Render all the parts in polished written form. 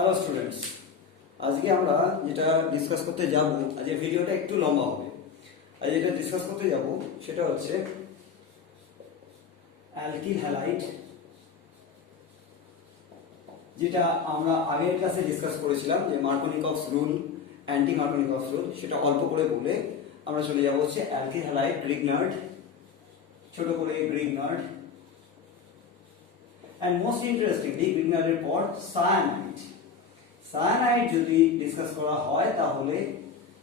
Hello students, আজকে আমরা যেটা ডিসকাস করতে যাব, আজকে ভিডিওটা একটু লম্বা হবে। আজ যেটা ডিসকাস করতে যাব সেটা হচ্ছে অ্যালকিল হ্যালাইড, যেটা আমরা আগের ক্লাসে ডিসকাস করেছিলাম যে মার্কোনিকভস রুল, অ্যান্টি মার্কোনিকভস রুল, সেটা অল্প করে বলে আমরা চলে যাব হচ্ছে অ্যালকিল হ্যালাইড গ্রিগনার্ড, ছোট করে গ্রিগনার্ড, অ্যান্ড মোস্ট ইন্টারেস্টিংলি গ্রিগনার্ডের পর সায়ানাইড। সায়ানাইড যদি ডিসকাস করা হয় তাহলে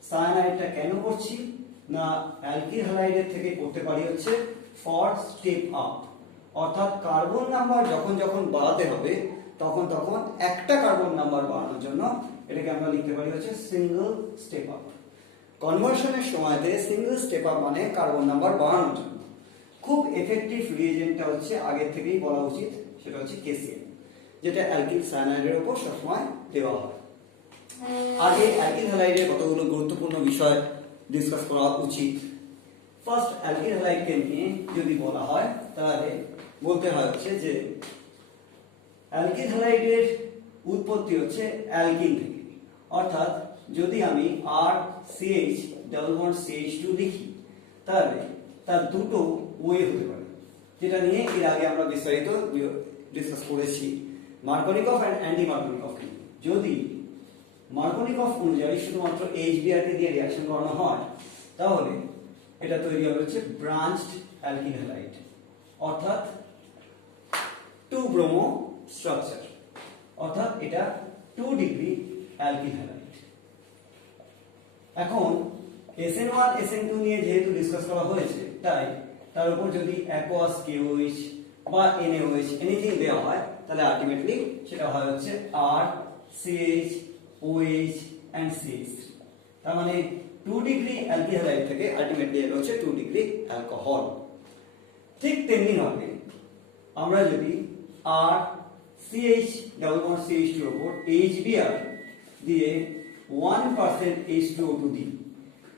সায়ানাইডটা কেন করছি না, অ্যালকিল হ্যালাইডের থেকে করতে পারি হচ্ছে ফর স্টেপ আপ, অর্থাৎ কার্বন নাম্বার যখন যখন বাড়াতে হবে তখন তখন একটা কার্বন নাম্বার বাড়ানোর জন্য এটাকে আমরা লিখতে পারি হচ্ছে সিঙ্গেল স্টেপ আপ। কনভার্সনের সময়তে সিঙ্গেল স্টেপ আপ মানে কার্বন নাম্বার বাড়ানোর জন্য। খুব এফেক্টিভ রিএজেন্টটা হচ্ছে আগের থেকেই বলা উচিত, সেটা হচ্ছে কেসিএম, যেটা অ্যালকিল সায়ানাইডের উপর সবসময় দেওয়া হয়। আগে অ্যালকিল হ্যালাইডের কতগুলো গুরুত্বপূর্ণ বিষয় ডিসকাস করা উচিত। ফার্স্ট, অ্যালকিল হ্যালাইডকে নিয়ে যদি বলা হয় তাহলে বলতে হয় হচ্ছে যে অ্যালকিল হ্যালাইডের উৎপত্তি হচ্ছে অ্যালকিন থেকে, অর্থাৎ যদি আমি RCH ডাবল বন্ড CH2 লিখি তাহলে তার দুটো ওয়ে হতে পারে, যেটা নিয়ে এর আগে আমরা বিস্তারিত ডিসকাস করেছি মার্কোনিকভ এন্ড অ্যান্টি মার্কোনিকভ। যদি মার্কোনিকভ অনুযায়ী শুধুমাত্র HBr কে দিয়ে রিঅ্যাকশন করানো হয় তাহলে এটা তৈরি হবে হচ্ছে ব্রাঞ্চড অ্যালকিল হ্যালাইড, অর্থাৎ 2 ব্রোমো স্ট্রাকচার, অর্থাৎ এটা 2 ডিগ্রি অ্যালকিল হ্যালাইড। এখন SN1 SN2 নিয়ে যেহেতু ডিসকাস করা হয়েছে তাই তার উপর যদি অ্যাকোয়াস KOH বা NaOH এনিথিং দেওয়া হয় তাহলে আলটিমেটলি সেটা হয় হচ্ছে RCH OH and CH, তার মানে 2 ডিগ্রি অ্যালকিল হ্যালাইড থেকে আলটিমেটলি এর হচ্ছে 2 ডিগ্রি অ্যালকোহল। ঠিক তেমনি ভাবে আমরা যদি RCH ডাবল বন্ড CH2 এর উপর HBr দিয়ে 1% H2O2 দিই,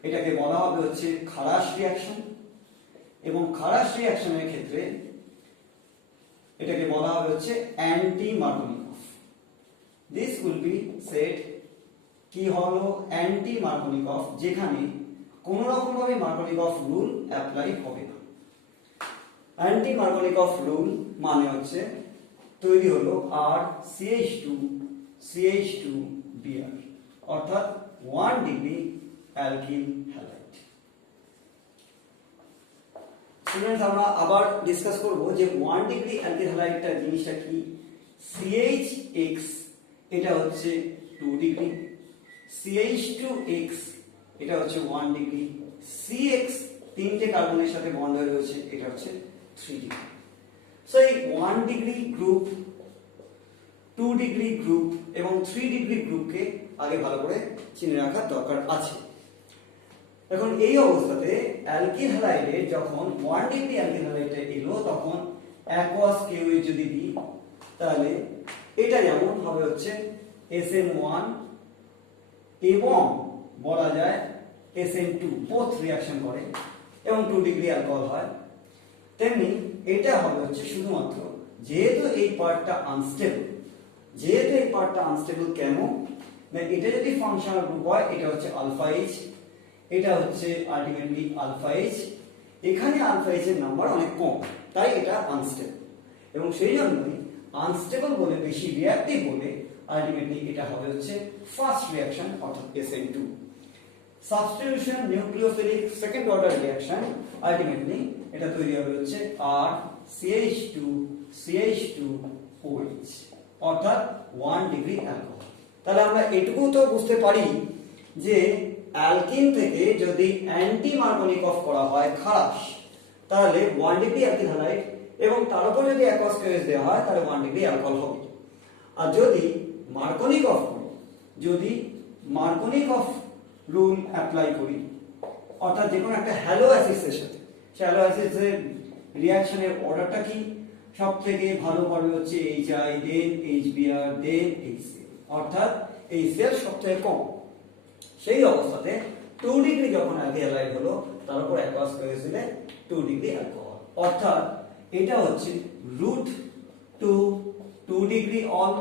এটাকে বলা হবে হচ্ছে খারাস রিঅ্যাকশন, এবং খারাস রিঅ্যাকশনের ক্ষেত্রে এটাকে বলা হবে হচ্ছে anti Markovnikov. This will be said কি হলো অ্যান্টি মার্কোনিকভ, যেখানে কোনো রকম ভাবে মার্কোনিকভ রুল অ্যাপ্লাই হবে না। অ্যান্টি মার্কোনিকভ রুল মানে হচ্ছে তৈরি হলো RCH2CH2Br, অর্থাৎ 1 ডিগ্রি অ্যালকিল হ্যালাইড। স্টুডেন্টস, আমরা আবার ডিসকাস করব যে 1 ডিগ্রি অ্যালকিল হ্যালাইডটা জিনিসটা কি। CHX এটা হচ্ছে 2 ডিগ্রি, CH2X এটা হচ্ছে 1 ডিগ্রি, CX তিনটে কার্বনের সাথে বন্ড হয়ে রয়েছে, এটা হচ্ছে 3 ডিগ্রি। সো এই 1 ডিগ্রি গ্রুপ, 2 ডিগ্রি গ্রুপ এবং 3 ডিগ্রি গ্রুপকে আগে ভালো করে চিনে রাখার দরকার আছে। এখন এই অবস্থাতে অ্যালকিল হ্যালাইডে যখন 1 ডিগ্রি অ্যালকিল হ্যালাইডটা এলো তখন অ্যাকোয়াস KOH যদি দিই তাহলে এটা যেমন হবে হচ্ছে SN1 এবং বলা যায় SN2 বোথ রিঅ্যাকশন করে এবং 2 ডিগ্রি অ্যালকোহল হয়, তেমনি এটা হবে হচ্ছে শুধুমাত্র যেহেতু এই পার্টটা আনস্টেবল, যেহেতু এই পার্টটা আনস্টেবল কেন না, এটা যদি ফাংশনাল গ্রুপ হয় এটা হচ্ছে আলফা H, এটা হচ্ছে আলটিমেটলি আলফা H, এখানে আলফা H এর নাম্বার অনেক কম তাই এটা আনস্টেবল, এবং সেই জন্যই আনস্টেবল বলে বেশি রিঅ্যাক্টিভ বলে আলটিমেটলি এটা হবে হচ্ছে ফার্স্ট রিঅ্যাকশন অর্থাৎ SN2 substitution nucleophilic second order reaction. Ultimately এটা তৈরি হবে হচ্ছে RCH2CH2OH, অর্থাৎ 1 ডিগ্রি অ্যালকোহল। তাহলে আমরা এটুকু তো বুঝতে পারি যে অ্যালকিন থেকে যদি অ্যান্টি মার্কোনিকভ করা হয় খারাস তাহলে 1 ডিগ্রি অ্যালকিল হ্যালাইড এবং তার উপর যদি অ্যাকোয়াস KOH দেওয়া হয় তাহলে 1 ডিগ্রি অ্যালকোহল হবে। আর যদি মার্কোনিকভ করি, যদি মার্কোনিকভ রুল অ্যাপ্লাই করি, অর্থাৎ যে কোনো একটা হ্যালো অ্যাসিডের সাথে, হ্যালো অ্যাসিডের রিঅ্যাকশনের অর্ডারটা কি, সব থেকে ভালো পাবে হচ্ছে HI দেন HBr দেন HCl, অর্থাৎ HCl সবথেকে কম। সেই অবস্থাতে 2 ডিগ্রি যখন অ্যালকিল হ্যালাইড হলো তার উপর অ্যাকোয়াস KOH দিলে 2 ডিগ্রি অ্যালকোহল, অর্থাৎ এটা হচ্ছে √2 2 ডিগ্রি অল,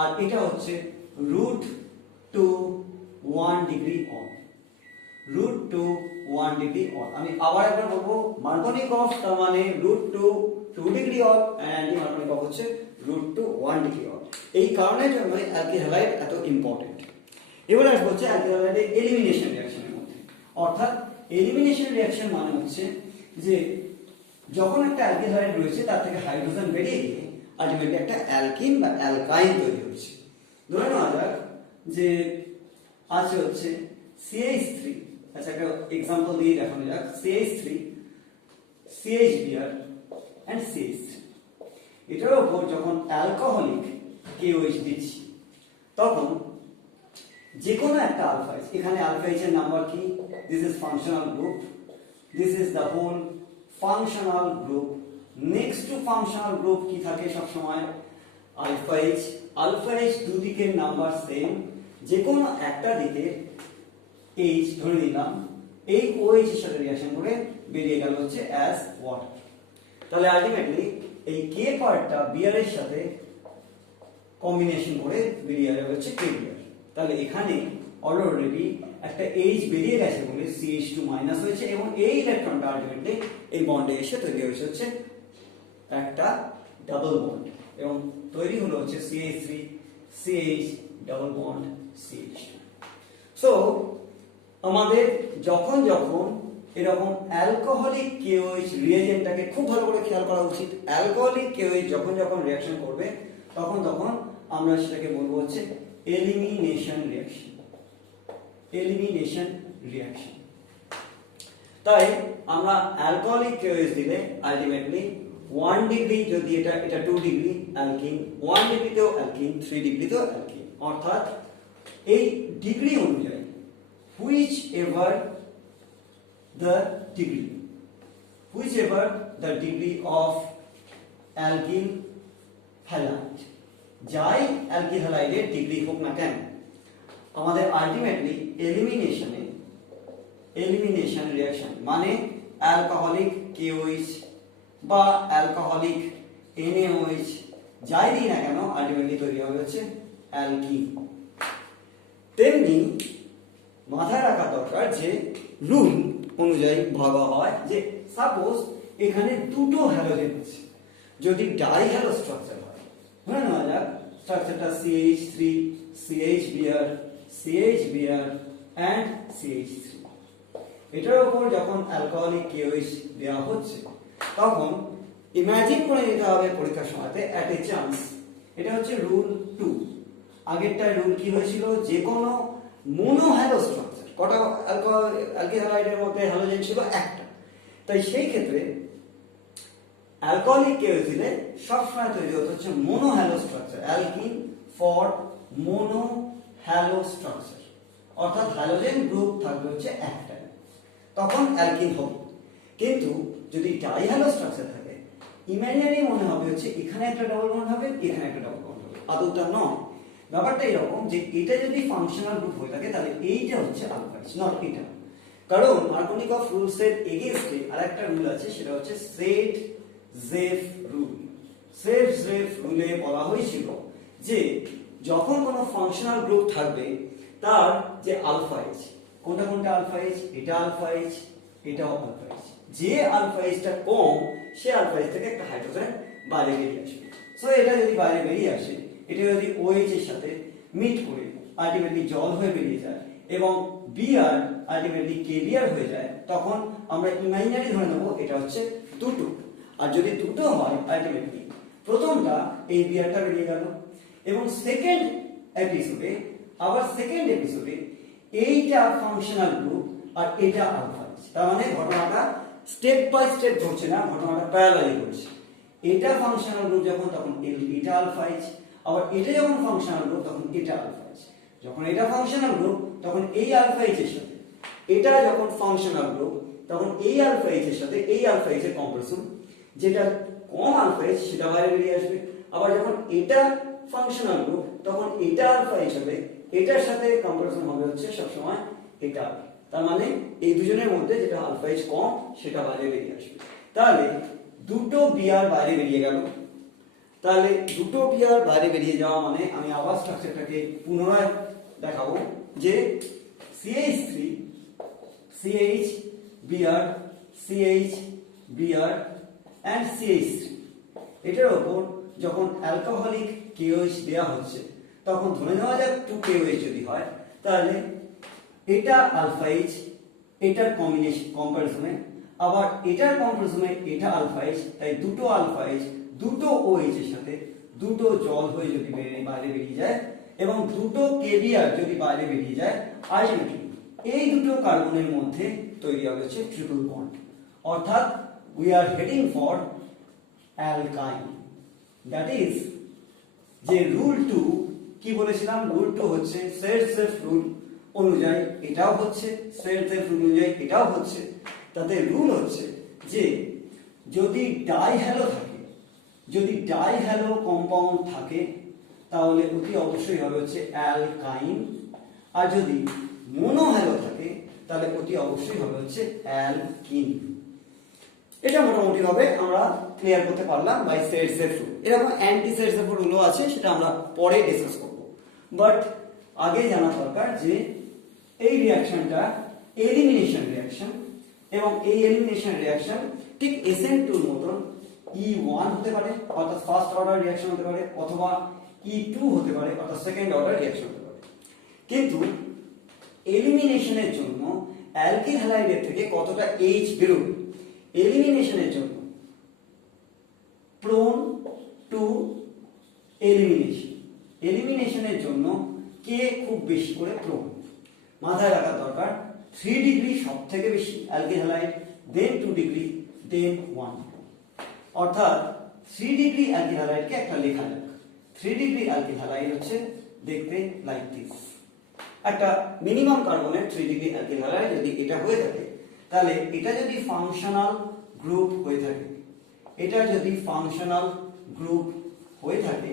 আর এটা হচ্ছে root to 1 degree odd, root to 1 degree odd। আমি আবার একবার বলবো, মার্কনি অফ তার মানে root to 2 degree odd and Marconi of হচ্ছে root to 1 degree odd। এই কারণের জন্য অ্যালকিল হ্যালাইড এত ইম্পর্টেন্ট। এবার আসবো হচ্ছে অ্যালকিল হ্যালাইডের এলিমিনেশন রিঅ্যাকশনের মধ্যে। অর্থাৎ এলিমিনেশন রিঅ্যাকশন মানে হচ্ছে যে যখন একটা অ্যালকিল হ্যালাইড রয়েছে তার থেকে হাইড্রোজেন বেরিয়ে গিয়ে আলটিমেটলি একটা অ্যালকিন বা অ্যালকাইন তৈরি হচ্ছে। ধরে নেওয়া যাক যে আছে হচ্ছে CH3, আচ্ছা একটা এক্সাম্পল দিয়ে দেখানো যাক, CH3, CHBr and CH3। এটার উপর যখন অ্যালকোহলিক KOH দিচ্ছি তখন যে কোনো একটা আলফা এইচ, এখানে আলফা এইচ এর নাম্বার কি, this is functional group, this is the whole functional group. Next to functional group কি থাকে সব সময়, আলফা এইচ। আলফা এইচ দুদিকের নাম্বার সেম, যে কোনো একটা দিকে এইচ ধরে নিলাম, এই OH এর সাথে রিঅ্যাকশন করে বেরিয়ে গেল হচ্ছে অ্যাজ ওয়াটার। তাহলে আলটিমেটলি এই কে পার্টটা বিআর এর সাথে কম্বিনেশন করে বেরিয়ে যাবে হচ্ছে কেবিআর। তাহলে এখানে অলরেডি একটা এইচ বেরিয়ে গেছে বলে CH2 মাইনাস হয়েছে এবং এই ইলেকট্রনটা আলটিমেটলি এই বন্ডে এসে তৈরি হয়েছে হচ্ছে একটা ডাবল বন্ড এবং তৈরি হলো হচ্ছে CH3 CH double bond CH2। So আমাদের যখন যখন এরকম অ্যালকোহলিক KOH রিয়েজেন্টটাকে খুব ভালো করে খেয়াল করা উচিত, অ্যালকোহলিক KOH যখন যখন রিঅ্যাকশন করবে তখন তখন আমরা সেটাকে বলবো হচ্ছে এলিমিনেশন রিঅ্যাকশন, এলিমিনেশন রিঅ্যাকশন। তাই আমরা অ্যালকোহলিক KOH দিলে আলটিমেটলি 1 ডিগ্রি, যদি এটা 2 ডিগ্রি অ্যালকিন, 1 ডিগ্রিতেও অ্যালকিন, 3 ডিগ্রিতেও অ্যালকিন। অর্থাৎ এই ডিগ্রি অনুযায়ী whichever the degree of alkyl halide, যাই অ্যালকিল হ্যালাইডের ডিগ্রি হোক না কেন, আমাদের আলটিমেটলি এলিমিনেশন রিঅ্যাকশন মানে অ্যালকোহলিক KOH বা অ্যালকোহলিক NaOH যাই দিই না কেন আলটিমেটলি তৈরি হবে হচ্ছে অ্যালকিন। তেমনি মাথায় রাখা দরকার যে রুল অনুযায়ী ভাবা হয় যে সাপোজ এখানে দুটো হ্যালোজেন আছে, যদি ডাই হ্যালো স্ট্রাকচার হয়, ধরে নেওয়া যাক স্ট্রাকচারটা CH3 CHBr and CH3, এটার উপর যখন অ্যালকোহলিক KOH দেওয়া হচ্ছে তখন ইমাজিন করে নিতে হবে পরীক্ষার সময়তে অ্যাট এ চান্স, এটা হচ্ছে রুল 2। আগেরটা রুল কি হয়েছিল, যে কোনো মোনো হ্যালো স্ট্রাকচার, কটা অ্যালকিল হ্যালাইডের মধ্যে হ্যালোজেন ছিল একটা, তাই সেই ক্ষেত্রে অ্যালকোহলিক KOH দিলে সবসময় তৈরি হতে হচ্ছে mono hello structure, alkyne for mono hello structure, অর্থাৎ হ্যালোজেন গ্রুপ থাকবে হচ্ছে একটা, তখন অ্যালকিন হবে। কিন্তু যদি ডাই হ্যালো স্ট্রাকচার থাকে ইমাজিনারি মনে হবে হচ্ছে এখানে একটা ডাবল বন্ড হবে, এখানে একটা ডাবল বন্ড হবে, আদৌটা নয়। ব্যাপারটা এরকম যে এটা যদি ফাংশনাল গ্রুপ হয়ে থাকে তাহলে এইটা হচ্ছে আলফা এইচ, নট এটা। কারণ মার্কোনিকভ রুলস এর এগেইনস্টে আরেকটা রুল আছে, সেটা হচ্ছে সেট-জেফ রুল। সেট-জেফ রুলে বলা হয়েছিল যে যখন কোনো ফাংশনাল গ্রুপ থাকবে তার যে আলফা এইচ, কোনটা কোনটা আলফা এইচ, এটা আলফা এইচ, এটাও আলফা এইচ, যে আলফা এইচটা কম সে আলফা এইচ থেকে একটা হাইড্রোজেন বাইরে বেরিয়ে আসবে। সো এটা যদি বাইরে বেরিয়ে আসে, এটা যদি OH এর সাথে মিট করে আলটিমেটলি জল হয়ে বেরিয়ে যায় এবং Br আলটিমেটলি KBr হয়ে যায়, তখন আমরা ইমাজিনারি ধরে নেব এটা হচ্ছে দুটো। আর যদি দুটো হয় আলটিমেটলি প্রথমটা এই Brটা বেরিয়ে গেল এবং সেকেন্ড এপিসোডে এইটা ফাংশনাল গ্রুপ আর এটা আলফা এইচ। তার মানে ঘটনাটা স্টেপ বাই স্টেপ ঘটছে না, ঘটনাটা প্যারালালি ঘটছে। এটা ফাংশনাল গ্রুপ যখন তখন এটা আলফা এইচ, আবার এটা যখন ফাংশনাল গ্রুপ তখন এটা আলফা এইচ, যখন এটা ফাংশনাল গ্রুপ তখন এই আলফা এইচ এর সাথে এটা যখন ফাংশনাল গ্রুপ তখন এই আলফা এইচ এর সাথে এই আলফা এইচ এর কম্পারিজন, যেটা কম আলফা এইচ সেটা বাইরে বেরিয়ে আসবে। আবার যখন এটা ফাংশনাল গ্রুপ তখন এটা আলফা এইচ হবে, এটার সাথে কম্পারিজন হবে হচ্ছে সবসময় এটা। তার মানে এই দুজনের মধ্যে যেটা আলফা এইচ কম সেটা বাইরে বেরিয়ে আসবে। তাহলে দুটো Br বাইরে বেরিয়ে গেল তাহলে দুটো বিআর বাইরে বেরিয়ে যাওয়া মানে আমি আবার স্ট্রাকচারটাকে পুনরায় দেখাবো যে CH3 CH Br CH Br and CH3 এটার উপর যখন অ্যালকোহলিক KOH দেওয়া হচ্ছে তখন ধরে নেওয়া যাক 2KOH যদি হয় তাহলে এটা আলফা এইচ এটার কম্পারিজনে আবার এটার কম্পারিজনে এটা আলফা এইচ, তাই দুটো আলফা এইচ দুটো OH এর সাথে দুটো জল হয়ে যদি বাইরে বেরিয়ে যায় এবং দুটো KBr যদি বাইরে বেরিয়ে যায় আলটিমেটলি এই দুটো কার্বনের মধ্যে তৈরি হবে হচ্ছে ট্রিপল বন্ড, অর্থাৎ we are heading for অ্যালকাইন। That is যে রুল 2 কি বলেছিলাম, রুল 2 হচ্ছে সেলফ রুল অনুযায়ী এটাও হচ্ছে, সেলফ রুল অনুযায়ী এটাও হচ্ছে। তাতে রুল হচ্ছে যে যদি ডাইহ্যালো থাকে, যদি ডাইহ্যালো কম্পাউন্ড থাকে তাহলে অতি অবশ্যই হবে হচ্ছে অ্যালকাইন, আর যদি মোনোহ্যালো থাকে তাহলে অতি অবশ্যই হবে হচ্ছে অ্যালকিন। এটা মোটামুটি ভাবে আমরা ক্লিয়ার করতে পারলাম বাই সেলফ রুল। এরকম অ্যান্টি সেলফ রুলও আছে, সেটা আমরা পরে ডিসকাস করব। বাট আগে জানা দরকার যে এই রিঅ্যাকশনটা এলিমিনেশন রিঅ্যাকশন, এবং এই এলিমিনেশন রিঅ্যাকশন ঠিক SN2 এর মতন E1 হতে পারে অর্থাৎ ফার্স্ট অর্ডার রিঅ্যাকশন হতে পারে, অথবা E2 হতে পারে অর্থাৎ সেকেন্ড অর্ডার রিঅ্যাকশন হতে পারে। কিন্তু এলিমিনেশনের জন্য অ্যালকিল হ্যালাইডের থেকে কতটা H বেরোবে, এলিমিনেশনের জন্য প্রোন টু এলিমিনেশন, এলিমিনেশনের জন্য কে খুব বেশি করে প্রোন। মাথায় রাখার দরকার 3 ডিগ্রি সব থেকে বেশি অ্যালকিল হ্যালাইড, দেন 2 ডিগ্রি, দেন 1, অর্থাৎ 3 ডিগ্রি অ্যালকিল হ্যালাইডকে একটা লেখা যাক। 3 ডিগ্রি অ্যালকিল হ্যালাইড হচ্ছে দেখতে লাইক দিস। একটা মিনিমাম কার্বনের 3 ডিগ্রি অ্যালকিল হ্যালাইড যদি এটা হয়ে থাকে তাহলে এটা যদি ফাংশনাল গ্রুপ হয়ে থাকে, এটা যদি ফাংশনাল গ্রুপ হয়ে থাকে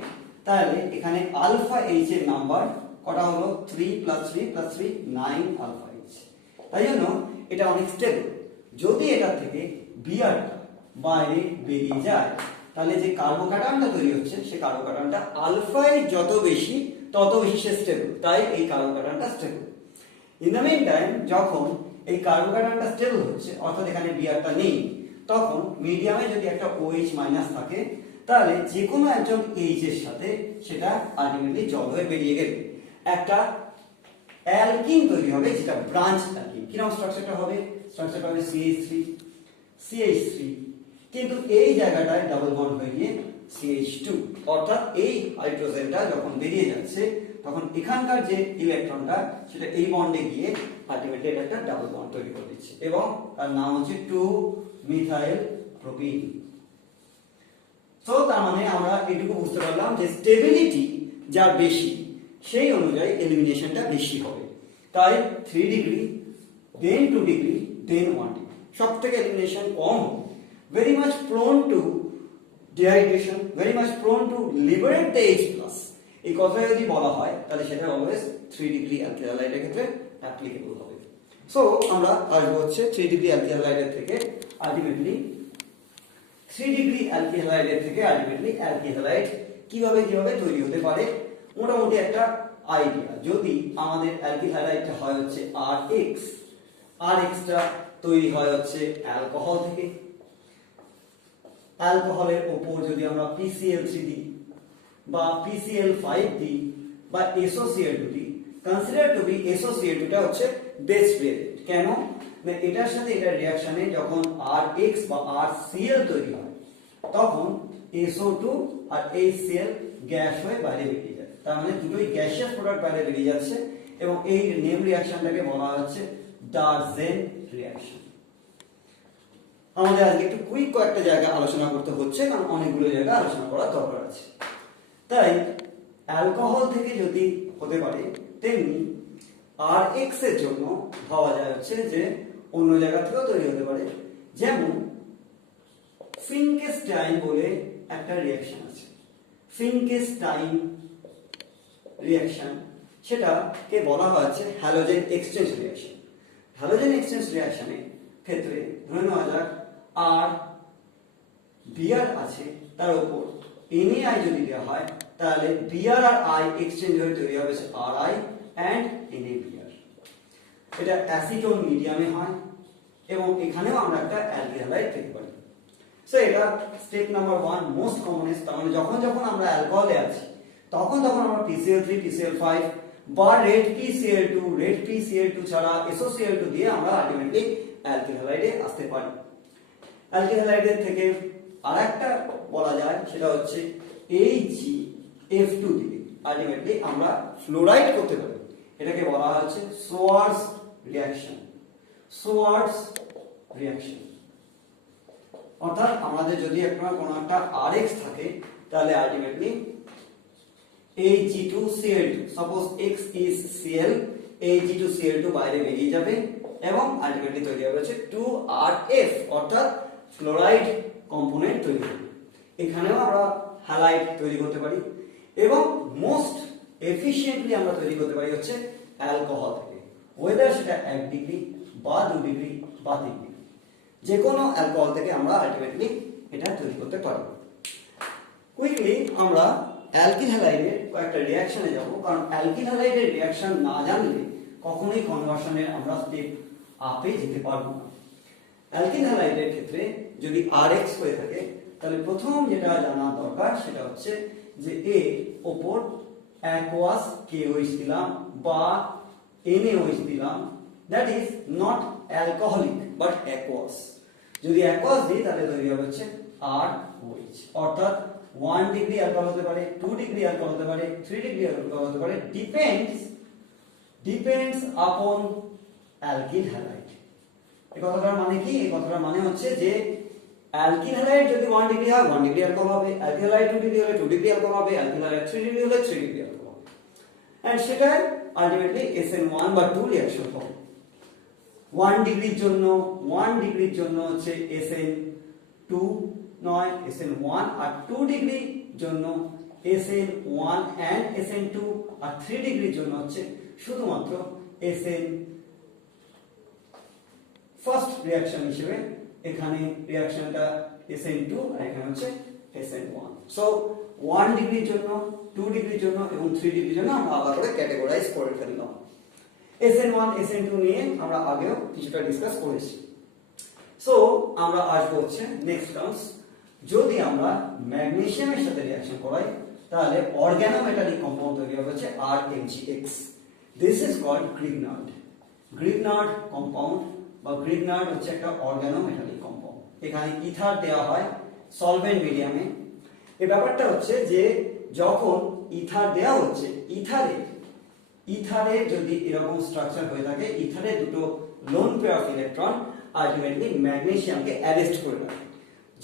তাহলে এখানে আলফা এইচ এর নাম্বার কটা হলো 3 + 3 + 3 9 আলফা এইচ। তাই জন্য এটা অনেক স্টেবল। যদি এটা থেকে বিআরটা বাইরে বেরিয়ে যায় তাহলে যে কার্বোক্যাটায়নটা তৈরি হচ্ছে সেই কার্বোক্যাটায়নটা আলফা এইচ যত বেশি তত বেশি সে স্টেবল, তাই এই কার্বোক্যাটায়নটা stable. In the meantime যখন এই কার্বোক্যাটায়নটা স্টেবল হচ্ছে অর্থাৎ এখানে বিআরটা নেই, তখন মিডিয়ামে যদি একটা OH মাইনাস থাকে তাহলে যে কোনো একজন এইচ এর সাথে সেটা আলটিমেটলি জল হয়ে বেরিয়ে গেলে একটা অ্যালকিন তৈরি হবে, যেটা ব্রাঞ্চ অ্যালকিন। কিরকম স্ট্রাকচারটা হবে, স্ট্রাকচারটা হবে CH3 কিন্তু এই জায়গাটায় ডাবল বন্ড হয়ে গিয়ে CH2, অর্থাৎ এই হাইড্রোজেনটা যখন বেরিয়ে যাচ্ছে তখন এখানকার যে ইলেকট্রনটা সেটা এই বন্ডে গিয়ে আলটিমেটলি এটা একটা ডাবল বন্ড তৈরি করে দিচ্ছে এবং তার নাম হচ্ছে 2-মিথাইল প্রোপিন। তো তার মানে আমরা এটুকু বুঝতে পারলাম যে স্টেবিলিটি যা বেশি সেই অনুযায়ী এলিমিনেশনটা বেশি হবে। তাই 3 ডিগ্রি, দেন 2 ডিগ্রি, দেন 1 ডিগ্রি, সব থেকে এলিমিনেশন কম হবে। Very much prone two dehydration, very much prone two liberate the H+। এই কথা যদি বলা হয় তাহলে সেটা অলওয়েজ 3 ডিগ্রি অ্যালকিল হ্যালাইডের ক্ষেত্রে অ্যাপ্লিকেবল হবে। সো আমরা আসবো হচ্ছে 3 ডিগ্রি অ্যালকিল হ্যালাইডের থেকে আলটিমেটলি 3 ডিগ্রি অ্যালকিল হ্যালাইডের থেকে আলটিমেটলি অ্যালকিল হ্যালাইড কিভাবে তৈরি হতে পারে মোটামুটি একটা আইডিয়া। যদি আমাদের অ্যালকিল হ্যালাইডটা হয় হচ্ছে RX টা তৈরি হয় হচ্ছে অ্যালকোহল থেকে, অ্যালকোহলের উপর যদি আমরা PCl3 দিই বা PCl5 দিই বা SOCl2 দিই, কনসিডার টু বি SOCl2 টা হচ্ছে বেস্ট রিয়েজেন্ট। কেন না এটার সাথে এটার রিঅ্যাকশনে যখন RX বা RCl তৈরি হয় তখন SO2 আর HCl গ্যাস হয়ে বাইরে বেরিয়ে যায়, তার মানে দুটোই গ্যাসিয়াস প্রোডাক্ট বাইরে বেরিয়ে যাচ্ছে এবং এই নেম রিঅ্যাকশনটাকে বলা হচ্ছে ডারজেন রিঅ্যাকশন। আমাদের আজকে একটু কুইক কয়েকটা জায়গা আলোচনা করতে হচ্ছে কারণ অনেকগুলো জায়গা আলোচনা করার দরকার আছে। তাই অ্যালকোহল থেকে যদি হতে পারে তেমনি RX এর জন্য ভাবা যায় হচ্ছে যে অন্য জায়গা থেকেও তৈরি হতে পারে। যেমন ফিনকেস্টাইন বলে একটা রিঅ্যাকশন আছে, ফিনকেস্টাইন রিঅ্যাকশন, সেটাকে বলা হচ্ছে halogen exchange reaction. Halogen exchange রিঅ্যাকশনের ক্ষেত্রে ধরে নেওয়া যাক আর বিআর আছে, তার উপর NaI যদি দেওয়া হয় তাহলে Br আর I এক্সচেঞ্জ হয়ে তৈরি হবে Ri and NaBr। এটা অ্যাসিটোন মিডিয়ামে হয় এবং এখানেও আমরা একটা অ্যালকিল হ্যালাইড পেতে পারি। সো এটা স্টেপ নাম্বার 1, মোস্ট কমনেস্ট। তার মানে যখন যখন আমরা অ্যালকোহলে আছি তখন আমরা PCl3 PCl5 বা রেড PCl2 রেড PCl2 ছাড়া SOCl2 দিয়ে আমরা আলটিমেটলি অ্যালকিল হ্যালাইডে আসতে পারি। অ্যালকিল হ্যালাইডের থেকে আরেকটা বলা যায় সেটা হচ্ছে AgF2 দিয়ে আলটিমেটলি আমরা ফ্লোরাইড করতে পারি। এটাকে বলা হচ্ছে সোয়ার্স রিঅ্যাকশন। সোয়ার্স রিঅ্যাকশন অর্থাৎ আমাদের যদি কোনো একটা RX থাকে তাহলে ultimately Ag2Cl2, suppose X is Cl, Ag2Cl2 বাইরে বেরিয়ে যাবে এবং আলটিমেটলি তৈরি হবে 2RF অর্থাৎ ফ্লোরাইড কম্পোনেন্ট তৈরি হবে। এখানেও আমরা হ্যালাইড তৈরি করতে পারি এবং মোস্ট এফিশিয়েন্টলি আমরা তৈরি করতে পারি হচ্ছে অ্যালকোহল থেকে, ওয়েদার সেটা 1 ডিগ্রি বা 2 ডিগ্রি বা 3 ডিগ্রি, যে কোনো অ্যালকোহল থেকে আমরা আলটিমেটলি এটা তৈরি করতে পারি। কুইকলি আমরা অ্যালকিল হ্যালাইডের কয়েকটা রিঅ্যাকশনে যাব, কারণ অ্যালকিল হ্যালাইডের রিঅ্যাকশন না জানলে কখনোই কনভার্সনের আমরা স্টেপ আপে যেতে পারবো না। অ্যালকিল হ্যালাইডের ক্ষেত্রে যদি RX হয়ে থাকে তাহলে প্রথম যেটা জানা দরকার সেটা হচ্ছে যে ওপর অ্যাকোয়াস KOH দিলাম বা NaOH দিলাম, that is not alcoholic but aqueous. যদি অ্যাকোয়াস দিই তাহলে তৈরি হবে হচ্ছে ROH, অর্থাৎ 1 ডিগ্রি অ্যালকোহল হতে পারে, 2 ডিগ্রি অ্যালকোহল হতে পারে, 3 ডিগ্রি অ্যালকোহল হতে পারে, ডিপেন্ডস আপন অ্যালকিল হ্যালাইড। এই কথাটার মানে কি? এই কথাটার মানে হচ্ছে যে অ্যালকিল হ্যালাইড যদি 1 ডিগ্রি হয় 1 ডিগ্রি অ্যালকোহল হবে, অ্যালকিল হ্যালাইড 2 ডিগ্রি হলে 2 ডিগ্রি অ্যালকোহল হবে, অ্যালকিল হ্যালাইড 3 ডিগ্রি হলে 3 ডিগ্রি অ্যালকোহল হবে, এন্ড সেটা আলটিমেটলি SN1 বা 2 রিঅ্যাকশন হবে। 1 ডিগ্রির জন্য হচ্ছে SN2 নয় SN1, আর 2 ডিগ্রির জন্য SN1 and SN2, আর 3 ডিগ্রির জন্য হচ্ছে শুধুমাত্র SN ফার্স্ট রিঅ্যাকশন হিসেবে এখানে রিঅ্যাকশনটা SN2 আর এখানে হচ্ছে SN1। সো 1 ডিগ্রির জন্য, 2 ডিগ্রির জন্য এবং 3 ডিগ্রির জন্য আমরা আলাদা করে ক্যাটাগরাইজ করে ফেললাম। SN1 SN2 নিয়ে আমরা আগেও কিছুটা ডিসকাস করেছি। সো আমরা আসবো হচ্ছে নেক্সট টার্মস। যদি আমরা ম্যাগনেসিয়ামের সাথে রিঅ্যাকশন করাই তাহলে অর্গানোমেটালিক কম্পাউন্ড তৈরি হবে হচ্ছে RMgX। This is called Grignard. Grignard compound বা গ্রিগনার্ড হচ্ছে একটা অর্গানোমেটালিক কম্পাউন্ড। এখানে ইথার দেওয়া হয় সলভেন্ট মিডিয়ামে। এই ব্যাপারটা হচ্ছে যে যখন ইথার দেওয়া হচ্ছে, ইথারে যদি এরকম স্ট্রাকচার হয়ে থাকে, ইথারে দুটো lone pair of electron ultimately ম্যাগনেসিয়ামকে অ্যারেস্ট করে রাখে,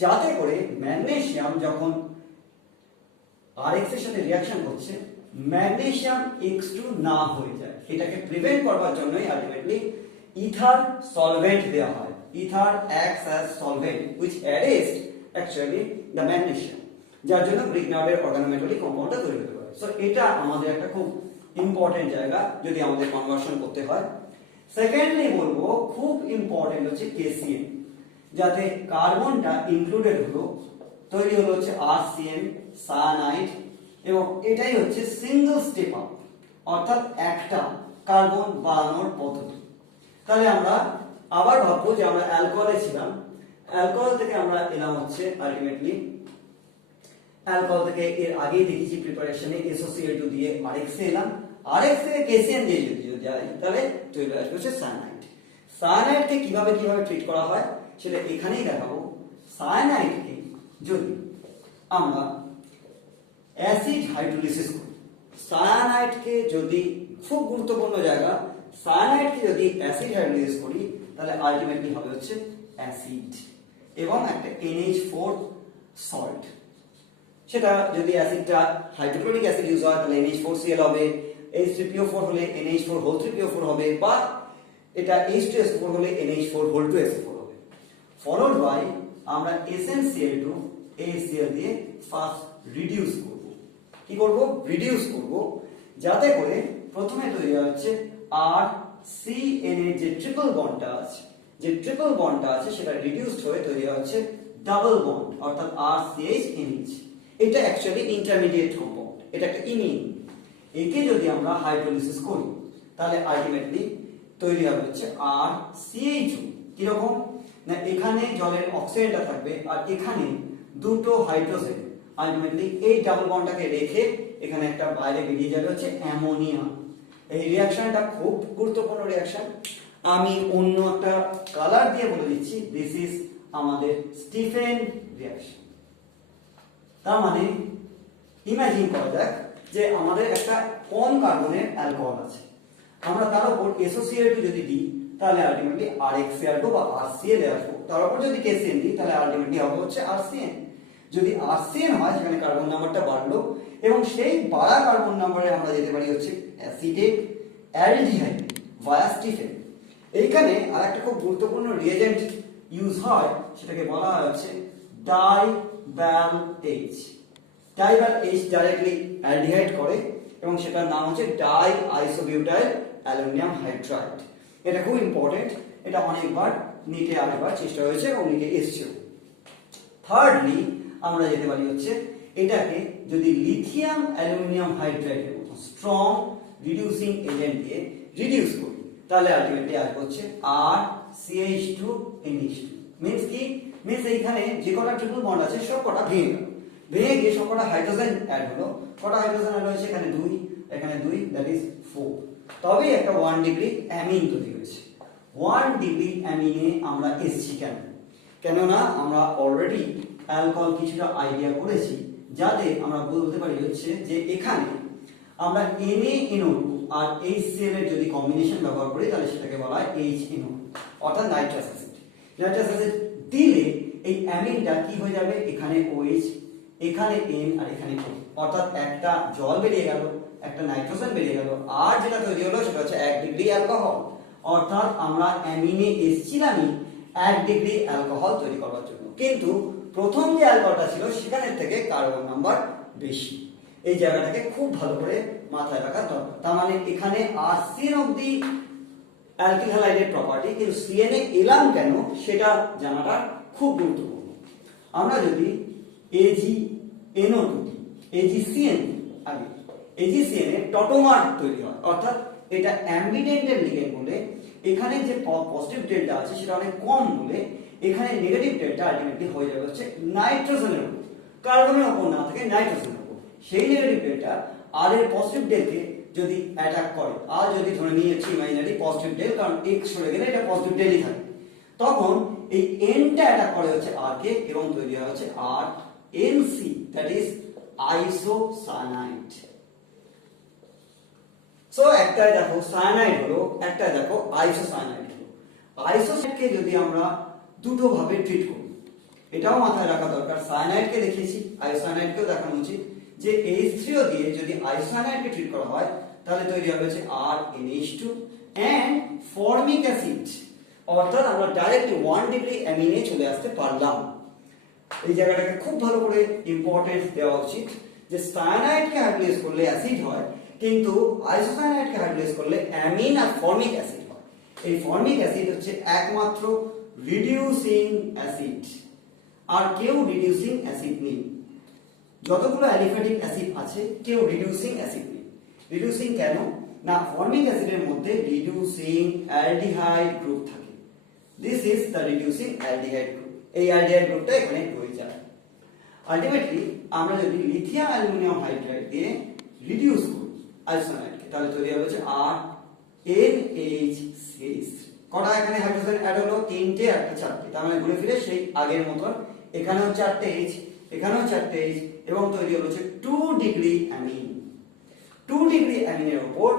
যাতে করে ম্যাগনেসিয়াম যখন RX এর সাথে রিঅ্যাকশন করছে ম্যাগনেসিয়াম X2 না হয়ে যায়। এটাকে প্রিভেন্ট করবার জন্যই আলটিমেটলি ইথার সলভেন্ট দেওয়া হয়। Ether acts as solvent which arrest actually the magnesium, যার জন্য গ্রিগনার্ডের অর্গানোমেটালিক কম্পাউন্ডটা তৈরি হতে পারে। সো এটা আমাদের একটা খুব ইম্পর্টেন্ট জায়গা যদি আমাদের কনভার্সন করতে হয়। সেকেন্ডলি বলবো খুব ইম্পর্টেন্ট হচ্ছে KCN, যাতে কার্বনটা ইনক্লুডেড হলো, তৈরি হলো হচ্ছে RCN সায়ানাইড, এবং এটাই হচ্ছে সিঙ্গেল স্টেপ আপ, অর্থাৎ একটা কার্বন বানানোর পদ্ধতি। তাহলে আমরা আবার ভাববো যে আমরা অ্যালকোহলে ছিলাম, অ্যালকোহল থেকে আমরা এলাম হচ্ছে আলটিমেটলি অ্যালকোহল থেকে এর আগেই দেখেছি প্রিপারেশনে SOCl2 দিয়ে RX এ এলাম, RX থেকে KCN দিয়ে যদি যাই তাহলে তৈরি আসবে হচ্ছে সায়ানাইড। সায়ানাইডকে কিভাবে ট্রিট করা হয় সেটা এখানেই দেখাবো। সায়ানাইডকে যদি আমরা অ্যাসিড হাইড্রোলিসিস করি, সায়ানাইডকে যদি, খুব গুরুত্বপূর্ণ জায়গা, সায়ানাইডকে যদি অ্যাসিড হাইড্রোলিসিস করি তাহলে আলটিমেটলি হবে হচ্ছে অ্যাসিড এবং একটা NH4 সল্ট। সেটা যদি অ্যাসিডটা হাইড্রোক্লোরিক অ্যাসিড ইউজ হয় তাহলে NH4Cl হবে, H3PO4 হলে NH4 হবে, বা এটা H2SO4 হলে NH4 হবে, ফলোড বাই আমরা SnCl2 ACl দিয়ে ফার্স্ট রিডিউস করব। কি করব? রিডিউস করব, যাতে করে প্রথমে তৈরি হচ্ছে RCN এর যে ট্রিপল বন্ডটা আছে সেটা রিডিউসড হয়ে তৈরি হচ্ছে ডাবল বন্ড, অর্থাৎ RCH NH। এটা অ্যাকচুয়ালি ইন্টারমিডিয়েট কম্পাউন্ড, এটা একটা ইমিন। একে যদি আমরা হাইড্রোলিসিস করি তাহলে আলটিমেটলি তৈরি হবে হচ্ছে RCH2। কিরকম না, এখানে জলের অক্সিজেনটা থাকবে আর এখানে দুটো হাইড্রোজেন, আলটিমেটলি এই ডাবল বন্ডটাকে রেখে এখানে একটা বাইরে বেরিয়ে যাবে হচ্ছে অ্যামোনিয়া। এই রিঅ্যাকশনটা খুব গুরুত্বপূর্ণ রিঅ্যাকশন। আমি অন্য একটা কালার দিয়ে বলে দিচ্ছি, দিস ইজ আমাদের স্টিফেন রিঅ্যাকশন। তার মানে ইমাজিন করা যাক যে আমাদের একটা কম কার্বনের অ্যালকোহল আছে, আমরা তার উপর SOCl2 যদি দিই তাহলে আলটিমেটলি RxCl2 বা RCl আসবো, তার উপর যদি KCl দিই তাহলে আলটিমেটলি হবে হচ্ছে RCN। যদি RCN হয় সেখানে কার্বন নাম্বারটা বাড়লো এবং সেই বাড়া কার্বন নাম্বারে আমরা যেতে পারি হচ্ছে অ্যাসিটেট অ্যালডিহাইড ভায়া স্টিফেন। এইখানে আরেকটা খুব গুরুত্বপূর্ণ রিয়েজেন্ট ইউজ হয়, সেটাকে বলা হয় হচ্ছে ডাইব্যাল-H। ডাইব্যাল-H ডাইরেক্টলি অ্যালডিহাইড করে এবং সেটার নাম হচ্ছে ডাই আইসোবিউটাইল অ্যালুমিনিয়াম হাইড্রাইড। এটা খুব ইম্পর্টেন্ট, এটা অনেকবার নিটে আসবার চেষ্টা হয়েছে এবং নিটে এসেছে। থার্ডলি আমরা যেতে পারি হচ্ছে এটাকে যদি লিথিয়াম অ্যালুমিনিয়াম হাইড্রাইডের মতো স্ট্রং রিডিউসিং এজেন্ট দিয়ে রিডিউস করি তাহলে আলটিমেটলি আসবে হচ্ছে RCH2NH2। মিন্স কি, মিন্স এইখানে যে কটা ট্রিপল বন্ড আছে সব কটা ভেঙে গেল, ভেঙে গিয়ে সব কটা হাইড্রোজেন অ্যাড হলো। কটা হাইড্রোজেন অ্যাড হয়েছে, এখানে 2, এখানে 2, দ্যাট ইজ 4। তবে একটা 1 ডিগ্রি অ্যামিন তৈরি হয়েছে। 1 ডিগ্রি অ্যামিনে আমরা এসছি কেন? কেননা আমরা অলরেডি অ্যালকোহল কিছুটা আইডিয়া করেছি, যাতে আমরা বলতে পারি হচ্ছে যে এখানে আমরা NaNO2 আর HCl এর যদি কম্বিনেশন ব্যবহার করি তাহলে সেটাকে বলা হয় HNO, অর্থাৎ নাইট্রাস অ্যাসিড। নাইট্রাস অ্যাসিড দিলে এই অ্যামিনটা কি হয়ে যাবে, এখানে OH, এখানে N আর এখানে O, অর্থাৎ একটা জল বেরিয়ে গেল, একটা নাইট্রোজেন বেরিয়ে গেল, আর যেটা তৈরি হলো সেটা হচ্ছে 1 ডিগ্রি অ্যালকোহল। অর্থাৎ আমরা অ্যামিনে এসেছিলামই 1 ডিগ্রি অ্যালকোহল তৈরি করার জন্য, কিন্তু প্রথম যে অ্যালকোহলটা ছিল সেখানে থেকে কার্বন নাম্বার বেশি। এই জায়গাটাকে খুব ভালো করে মাথায় রাখা দরকার। তার মানে এখানে RCN অফ দি অ্যালকিল হ্যালাইডের প্রপার্টি, কিন্তু CN এ এলাম কেন সেটা জানাটা খুব গুরুত্বপূর্ণ। আমরা যদি AgNO2 AgCN আগে AgCN এর টটোমার তৈরি হয়, অর্থাৎ এটা অ্যাম্বিডেন্টের লিগেন্ড বলে এখানে যে পজিটিভ ডেল্টা আছে সেটা অনেক কম বলে এখানে নেগেটিভ ডেল্টা আলটিমেটলি হয়ে যাবে হচ্ছে নাইট্রোজেনের উপর, কার্বনের উপর না থেকে নাইট্রোজেনের উপর। সেই নেগেটিভ ডেল্টা আর এর পজিটিভ ডেলকে যদি অ্যাটাক করে, আর যদি ধরে নিয়েছি ইমাজিনারি পজিটিভ ডেল, কারণ x সরে গেলে এটা পজিটিভ ডেলই থাকে, তখন এই n-টা অ্যাটাক করে হচ্ছে r কে এবং তৈরি হয় হচ্ছে RNC, that is isocyanide. So একটাই দেখো সায়ানাইড হলো, একটাই দেখো আইসোসায়ানাইড হলো। আইসোসায়ানাইডকে যদি আমরা দুটো ভাবে ট্রিট করি, এটাও মাথায় রাখা দরকার। সায়ানাইডকে দেখিয়েছি, আইসোসায়ানাইডকেও দেখানো উচিত যে H3O দিয়ে যদি আইসোসায়ানাইডকে ট্রিট করা হয় তাহলে তৈরি হবে হচ্ছে RNH2 এন্ড ফর্মিক অ্যাসিড, অর্থাৎ আমরা ডাইরেক্টলি 1 ডিগ্রি অ্যামিনে চলে আসতে পারলাম। এই জায়গাটাকে খুব ভালো করে ইম্পর্টেন্স দেওয়া উচিত যে সায়ানাইডকে হাইড্রোলাইজ করলে অ্যাসিড হয়, কিন্তু আইসোসায়ানাইডকে হাইড্রোলাইজ করলে অ্যামিন আর ফর্মিক অ্যাসিড হয়। এই ফর্মিক অ্যাসিড হচ্ছে একমাত্র রিডিউসিং অ্যাসিড, আর কেউ রিডিউসিং অ্যাসিড নেই। যতগুলো অ্যালিফ্যাটিক অ্যাসিড আছে কেউ রিডিউসিং অ্যাসিড নেই। রিডিউসিং কেন না, ফর্মিক অ্যাসিডের মধ্যে রিডিউসিং অ্যালডিহাইড গ্রুপ থাকে। This is the reducing aldehyde group. এই অ্যালডিহাইড গ্রুপটা এখানে রয়ে যায়। আলটিমেটলি আমরা যদি লিথিয়াম অ্যালুমিনিয়াম হাইড্রাইড দিয়ে রিডিউস করি আইসোসায়ানাইডকে তাহলে তৈরি হবে হচ্ছে RNH3। কটা এখানে হাইড্রোজেন অ্যাড হলো, 3টে আর 4টে, তার মানে ঘুরে ফিরে সেই আগের মতন এখানেও 4টে H, এখানেও 4টে H এবং তৈরি হলো হচ্ছে 2 ডিগ্রি অ্যামিন। 2 ডিগ্রি অ্যামিনের উপর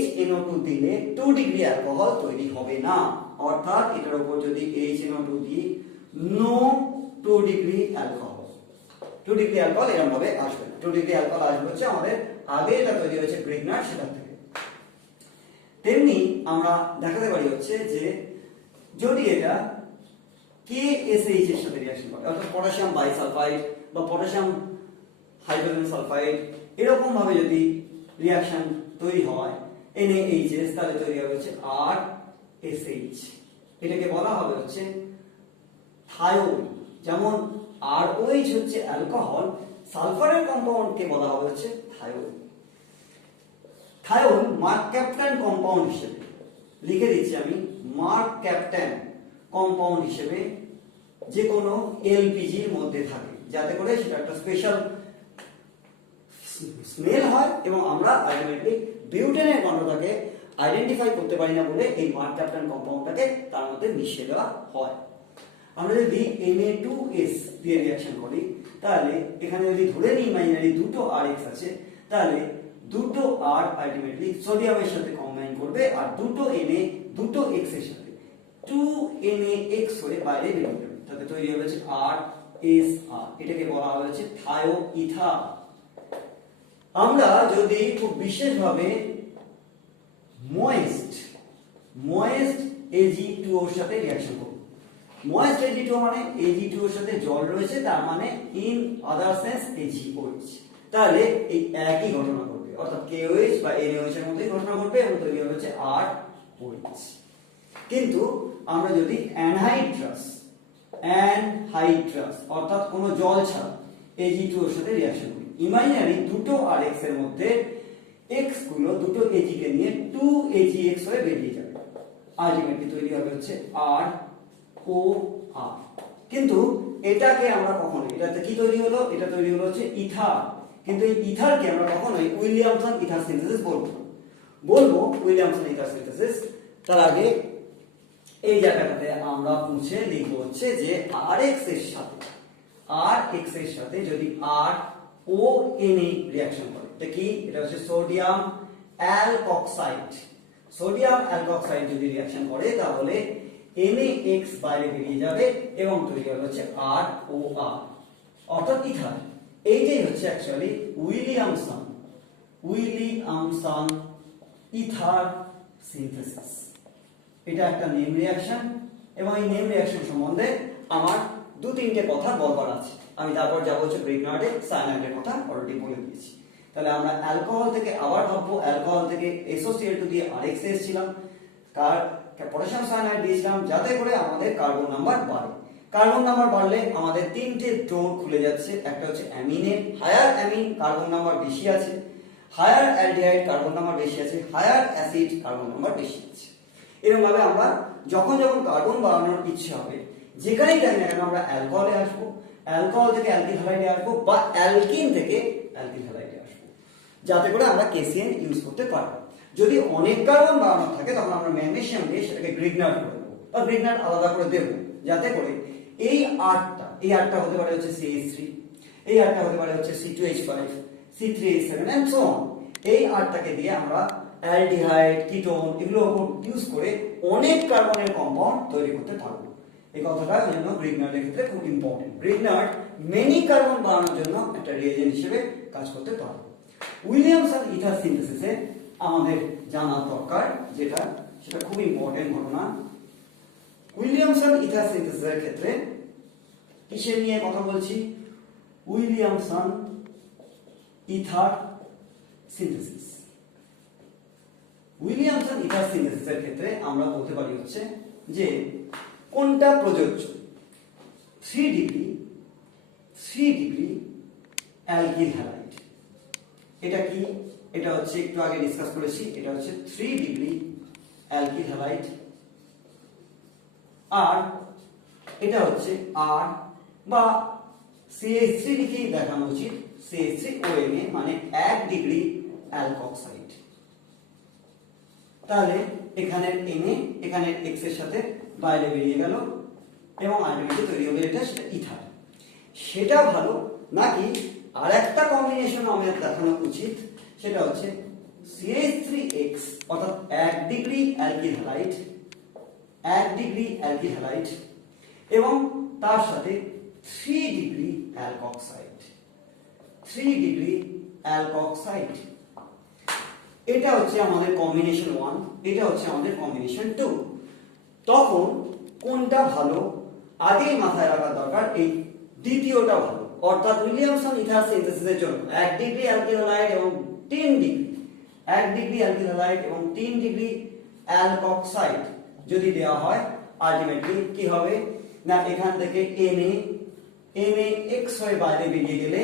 HNO2 দিলে 2 ডিগ্রি অ্যালকোহল তৈরি হবে না, অর্থাৎ এটার উপর যদি HNO2 দিই no 2 degree alcohol. 2 degree alcohol এরকম ভাবে আসবে না। 2 ডিগ্রি অ্যালকোহল আসবে হচ্ছে আমাদের আগে এটা তৈরি হয়েছে গ্রিগনার সেটা থেকে। তেমনি আমরা দেখাতে পারি হচ্ছে যে যদি এটা KSH এর সাথে রিঅ্যাকশন করে, অর্থাৎ পটাশিয়াম বাইসালফাইড বা পটাশিয়াম হাইড্রোজেন সালফাইড এরকম ভাবে যদি রিঅ্যাকশন তৈরি হয় NaHS, তাহলে তৈরি হবে হচ্ছে RSH। এটাকে বলা হবে হচ্ছে থায়োল। যেমন ROH হচ্ছে অ্যালকোহল, সালফারের কম্পাউন্ডকে বলা হবে হচ্ছে থায়োন। থায়োন মার্ক ক্যাপ্টান কম্পাউন্ড হিসেবে, লিখে দিচ্ছি আমি, মার্ক ক্যাপ্টান কম্পাউন্ড হিসেবে যে কোনো এলপিজির মধ্যে থাকে, যাতে করে সেটা একটা স্পেশাল স্মেল হয় এবং আমরা আলটিমেটলি বিউটেনের গন্ধটাকে আইডেন্টিফাই করতে পারি না বলে এই মার্ক ক্যাপ্টান কম্পাউন্ডটাকে তার মধ্যে মিশিয়ে দেওয়া হয়। আমরা যদি Na2S দিয়ে রিঅ্যাকশন করি, তাহলে এখানে যদি ধরে নিই ইমাজিনারি দুটো RX আছে, তাহলে দুটো R আলটিমেটলি সোডিয়ামের সাথে কম্বাইন করবে আর দুটো Na দুটো X এর সাথে 2NaX হয়ে বাইরে বেরিয়ে যাবে, তাতে তৈরি হবে হচ্ছে RSR। এটাকে বলা হচ্ছে থায়োইথার। আমরা যদি খুব বিশেষভাবে ময়েস্ট Ag2O এর সাথে রিঅ্যাকশন করব, ময়েস্ট Ag2O মানে Ag2O এর সাথে জল রয়েছে, তার মানে ইন আদার সেন্স AgOH, তাহলে এই একই ঘটনা ঘটবে, অর্থাৎ KOH বা NaOH এর মধ্যেই ঘটনা ঘটবে এবং তৈরি হবে হচ্ছে ROH। কিন্তু আমরা যদি অ্যানহাইড্রাস অর্থাৎ কোনো জল ছাড়া Ag2O এর সাথে রিঅ্যাকশন করি, ইমাজিনারি দুটো RX এর মধ্যে X গুলো দুটো Ag কে নিয়ে 2AgX হয়ে বেরিয়ে যাবে, আলটিমেটলি তৈরি হবে হচ্ছে ROR। কিন্তু এটাকে আমরা কখনোই, এটাতে কি তৈরি হলো, এটা তৈরি হলো হচ্ছে ইথার, কিন্তু এই ইথারকে আমরা কখনোই উইলিয়ামসন ইথার সিনথেসিস বলবো উইলিয়ামসন ইথার সিনথেসিস। তার আগে এই জায়গাটাতে আমরা মুছে লিখবো হচ্ছে যে RX এর সাথে যদি RONA রিঅ্যাকশন করে, এটা কি, এটা হচ্ছে সোডিয়াম অ্যালকক্সাইড। সোডিয়াম অ্যালকক্সাইড যদি রিঅ্যাকশন করে তাহলে NaX বাইরে বেরিয়ে যাবে এবং তৈরি হবে হচ্ছে ROR, অর্থাৎ ইথার। এইটাই হচ্ছে অ্যাকচুয়ালি উইলিয়ামসন ইথার সিনথেসিস। এটা একটা নেম রিঅ্যাকশন এবং এই নেম রিঅ্যাকশন সম্বন্ধে আমার দু তিনটে কথা বলবার আছে, আমি তারপর যাবো হচ্ছে গ্রিগনার্ডে সায়ানাইডের কথা অলরেডি বলে দিয়েছি। তাহলে আমরা অ্যালকোহল থেকে আবার ভাববো, অ্যালকোহল থেকে SOCl2 দিয়ে RX এসেছিলাম, পটাশিয়াম সায়ানাইড দিয়েছিলাম যাতে করে আমাদের কার্বন নাম্বার বাড়ে। কার্বন নাম্বার বাড়লে আমাদের তিনটে ডোর খুলে যাচ্ছে, একটা হচ্ছে অ্যামিনের, হায়ার অ্যামিন কার্বন নাম্বার বেশি আছে, হায়ার অ্যালডিহাইড কার্বন নাম্বার বেশি আছে, হায়ার অ্যাসিড কার্বন নাম্বার বেশি আছে। এরকম ভাবে আমরা যখন কার্বন বাড়ানোর ইচ্ছে হবে, যেখানেই যাই না কেন আমরা অ্যালকোহলে আসবো, অ্যালকোহল থেকে অ্যালকিল হ্যালাইডে আসবো বা অ্যালকিন থেকে অ্যালকিল হ্যালাইডে আসবো, যাতে করে আমরা KCN ইউজ করতে পারবো। যদি অনেক কার্বন বাড়ানো থাকে তখন আমরা ম্যাগনেসিয়াম দিয়ে সেটাকে গ্রিগনার্ড করে দেবো বা গ্রিগনার্ড আলাদা করে দেবো, যাতে করে এই আটটা হতে পারে হচ্ছে CH3, এই আটটা হতে পারে হচ্ছে C2H5, C3H7 and so on. এই আটটাকে দিয়ে আমরা অ্যালডিহাইড, কিটোন এগুলো ইউজ করে অনেক কার্বনের কম্পাউন্ড তৈরি করতে পারবো। এই কথাটা ওই জন্য গ্রিগনার্ডের ক্ষেত্রে খুব ইম্পর্টেন্ট। গ্রিগনার্ড মেনি কার্বন বানানোর জন্য একটা রিয়েজেন্ট হিসেবে কাজ করতে পারবে। উইলিয়ামসন ইথার সিনথেসিসে আমাদের জানা দরকার যেটা, সেটা খুব ইম্পর্টেন্ট ঘটনা। উইলিয়ামসন ইথার সিনথেসিসের ক্ষেত্রে কিসের নিয়ে কথা বলছি? Williamson ether synthesis. Williamson ether সিনথেসিসের ক্ষেত্রে আমরা বলতে পারি হচ্ছে যে কোনটা প্রযোজ্য। 3 ডিগ্রি অ্যালকিল হ্যালাইড, এটা কি? এটা হচ্ছে একটু আগে ডিসকাস করেছি, এটা হচ্ছে 3 ডিগ্রি অ্যালকিল হ্যালাইড, আর এটা হচ্ছে R বা CH3 লিখেই দেখানো উচিত, CH3ONA মানে 1 ডিগ্রি অ্যালকক্সাইড। তাহলে এখানের Na এখানের X এর সাথে বাইরে বেরিয়ে গেল এবং আলটিমেটলি তৈরি হবে এটা, সেটা ইথার। সেটা ভালো নাকি আর একটা কম্বিনেশন আমাদের দেখানো উচিত, সেটা হচ্ছে CH3X অর্থাৎ 1 ডিগ্রি অ্যালকিল হ্যালাইড এবং তার সাথে 3 ডিগ্রি অ্যালকক্সাইড। এটা হচ্ছে আমাদের কম্বিনেশন 1, এটা হচ্ছে আমাদের কম্বিনেশন 2। তখন কোনটা ভালো আগেই মাথায় রাখা দরকার, এই দ্বিতীয়টা ভালো। অর্থাৎ উইলিয়ামসন ইথার সিনথেসিসের জন্য 1 ডিগ্রি অ্যালকিল হ্যালাইড এবং 3 ডিগ্রি 1 ডিগ্রি অ্যালকিল হ্যালাইড এবং 3 ডিগ্রি অ্যালকক্সাইড যদি দেওয়া হয়, আলটিমেটলি কি হবে না, এখান থেকে Na NaX হয়ে বাইরে বেরিয়ে গেলে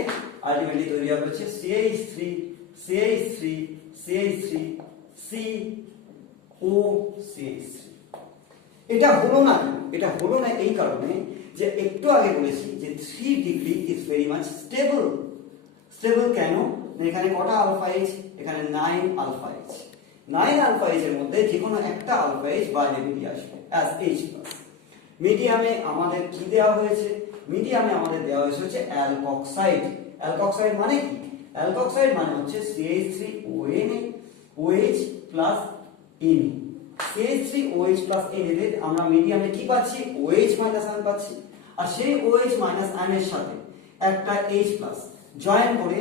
আলটিমেটলি তৈরি হবে হচ্ছে CH3 CH3 CH3 COCH3। এটা হলো না, এটা হলো না এই কারণে যে একটু আগে বলেছি যে 3 degree is very much stable. Stable কেন? এখানে কটা আলফা এইচ, এখানে 9 আলফা এইচ। 9 আলফা এইচ এর মধ্যে যে কোনো একটা আলফা এইচ বাইরে বেরিয়ে আসবে অ্যাজ H+। মিডিয়ামে আমাদের কি দেওয়া হয়েছে? মিডিয়ামে আমাদের দেওয়া হয়েছে হচ্ছে অ্যালকক্সাইড। অ্যালকক্সাইড মানে কি? অ্যালকক্সাইড মানে হচ্ছে CH3ONA OH plus Na। CH3OH plus Na তে আমরা মিডিয়ামে কি পাচ্ছি? OH মাইনাস আয়ন পাচ্ছি। আর সেই OH মাইনাস আয়নের সাথে একটা H প্লাস জয়েন করে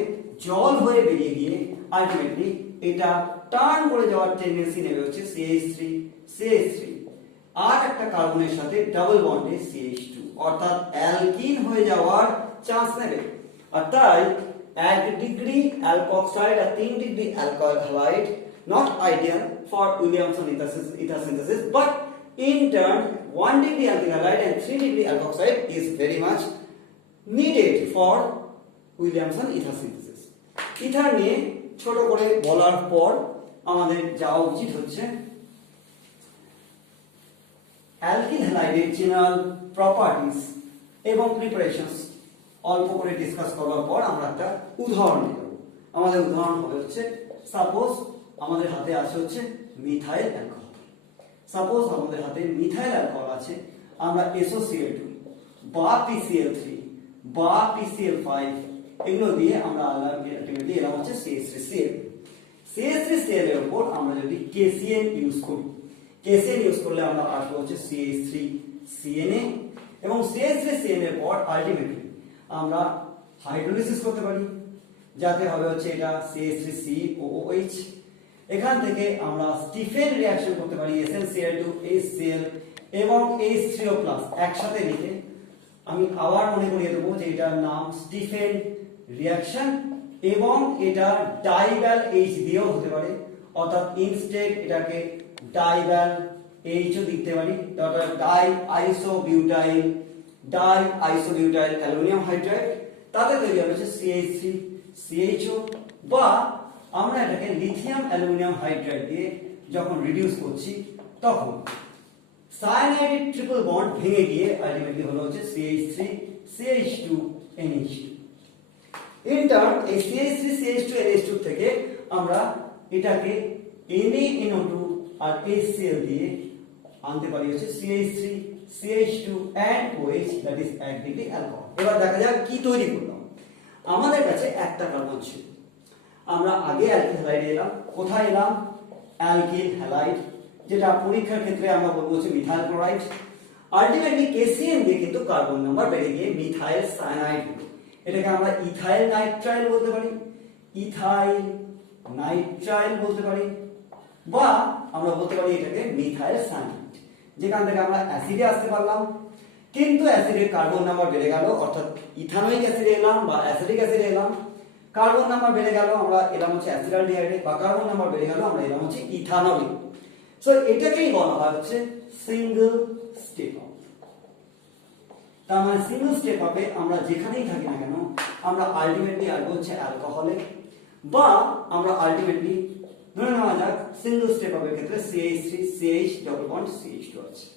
জল হয়ে বেরিয়ে গিয়ে আলটিমেটলি এটা টার্ন করে যাওয়ার টেন্ডেন্সি নেবে হচ্ছে CH3 আর একটা কার্বনের সাথে ডাবল বন্ডে CH2, অর্থাৎ অ্যালকিন হয়ে যাওয়ার চান্স নেবে। আর তাই 1 ডিগ্রি অ্যালকক্সাইড আর 3 degree alcohol halide not ideal for Williamson ether synthesis, but in turn 1 degree alkyl halide and 3 degree alkoxide is very much needed for Williamson ether synthesis. Ether নিয়ে ছোট করে বলার পর আমাদের যাওয়া উচিত হচ্ছে অ্যালকিল হ্যালাইডের জেনারেল প্রপার্টিজ এবং প্রিপারেশনস অল্প করে ডিসকাস করার পর আমরা একটা উদাহরণ নেব। আমাদের উদাহরণ হবে হচ্ছে সাপোজ আমাদের হাতে আছে হচ্ছে মিথাইল অ্যালকোহল। সাপোজ আমাদের হাতে মিথাইল অ্যালকোহল আছে, আমরা SOCl2 বা PCl3 বা PCl5 এগুলো দিয়ে আমরা আলটিমেটলি এরা হচ্ছে CH3Cl। CH3Cl এর উপর আমরা যদি KCl ইউজ করি, KCl ইউজ করলে আমরা আসবো হচ্ছে CH3CNA এবং CH3CNA এর পর আলটিমেটলি আমরা হাইড্রোলিসিস করতে পারি, যাতে হবে হচ্ছে এটা CH3COOH। এখান থেকে আমরা স্টিফেন রিঅ্যাকশন করতে পারি SnCl2 HCl এবং H3O+ একসাথে লিখে আমি আবার মনে করিয়ে দেবো যে এটার নাম স্টিফেন রিঅ্যাকশন এবং এটা ডাইভ্যাল H দিয়েও হতে পারে, অর্থাৎ ইনস্টেড এটাকে ডাইভ্যাল H ও লিখতে পারি, অর্থাৎ ডাই আইসোবিউটাইল অ্যালুমিনিয়াম হাইড্রাইড, তাতে তৈরি হবে হচ্ছে CH3CHO, বা আমরা এটাকে লিথিয়াম অ্যালুমিনিয়াম হাইড্রাইড দিয়ে যখন রিডিউস করছি তখন সায়ানাইডের ট্রিপল বন্ড ভেঙে গিয়ে আলটিমেটলি হলো হচ্ছে CH3CH2NH2। ইন টার্ন এই CH3CH2NH2 থেকে আমরা এটাকে NaNO2 আর HCl দিয়ে আনতে পারি হচ্ছে CH3CH2 and OH, that is 1 degree alcohol. এবার দেখা যাক কি তৈরি করলাম। আমাদের কাছে একটা কার্বন ছিল, আমরা আগে অ্যালকিল হ্যালাইডে এলাম। কোথায় এলাম? অ্যালকিল হ্যালাইড, যেটা পরীক্ষার ক্ষেত্রে আমরা বলবো হচ্ছে মিথাইল ক্লোরাইড। আলটিমেটলি KCl দিয়ে কিন্তু কার্বন নাম্বার বেড়ে গিয়ে মিথাইল সায়ানাইড হলো। এটাকে আমরা ইথাইল নাইট্রাইল বলতে পারি, ইথাইল নাইট্রাইল বলতে পারি, বা আমরা বলতে পারি এটাকে মিথাইল সায়ানাইড। যেখান থেকে আমরা অ্যাসিডে আসতে পারলাম, কিন্তু অ্যাসিডের কার্বন নাম্বার বেড়ে গেল, অর্থাৎ ইথানোয়িক অ্যাসিডে এলাম বা অ্যাসিডিক অ্যাসিডে এলাম, কার্বন নাম্বার বেড়ে গেল, আমরা এলাম হচ্ছে অ্যাসিটালডিহাইডে, বা কার্বন নাম্বার বেড়ে গেল, আমরা এলাম হচ্ছে ইথানল। সো এটাকেই বলা হয় হচ্ছে সিঙ্গেল স্টেপ আপ। তার মানে সিঙ্গেল স্টেপ আপে আমরা যেখানেই থাকি না কেন আমরা আলটিমেটলি আসবো হচ্ছে অ্যালকোহলে, বা আমরা আলটিমেটলি ধরে নেওয়া যাক সিঙ্গেল স্টেপ আপের ক্ষেত্রে CH3CH ডাবল বন্ড CH2 আছে,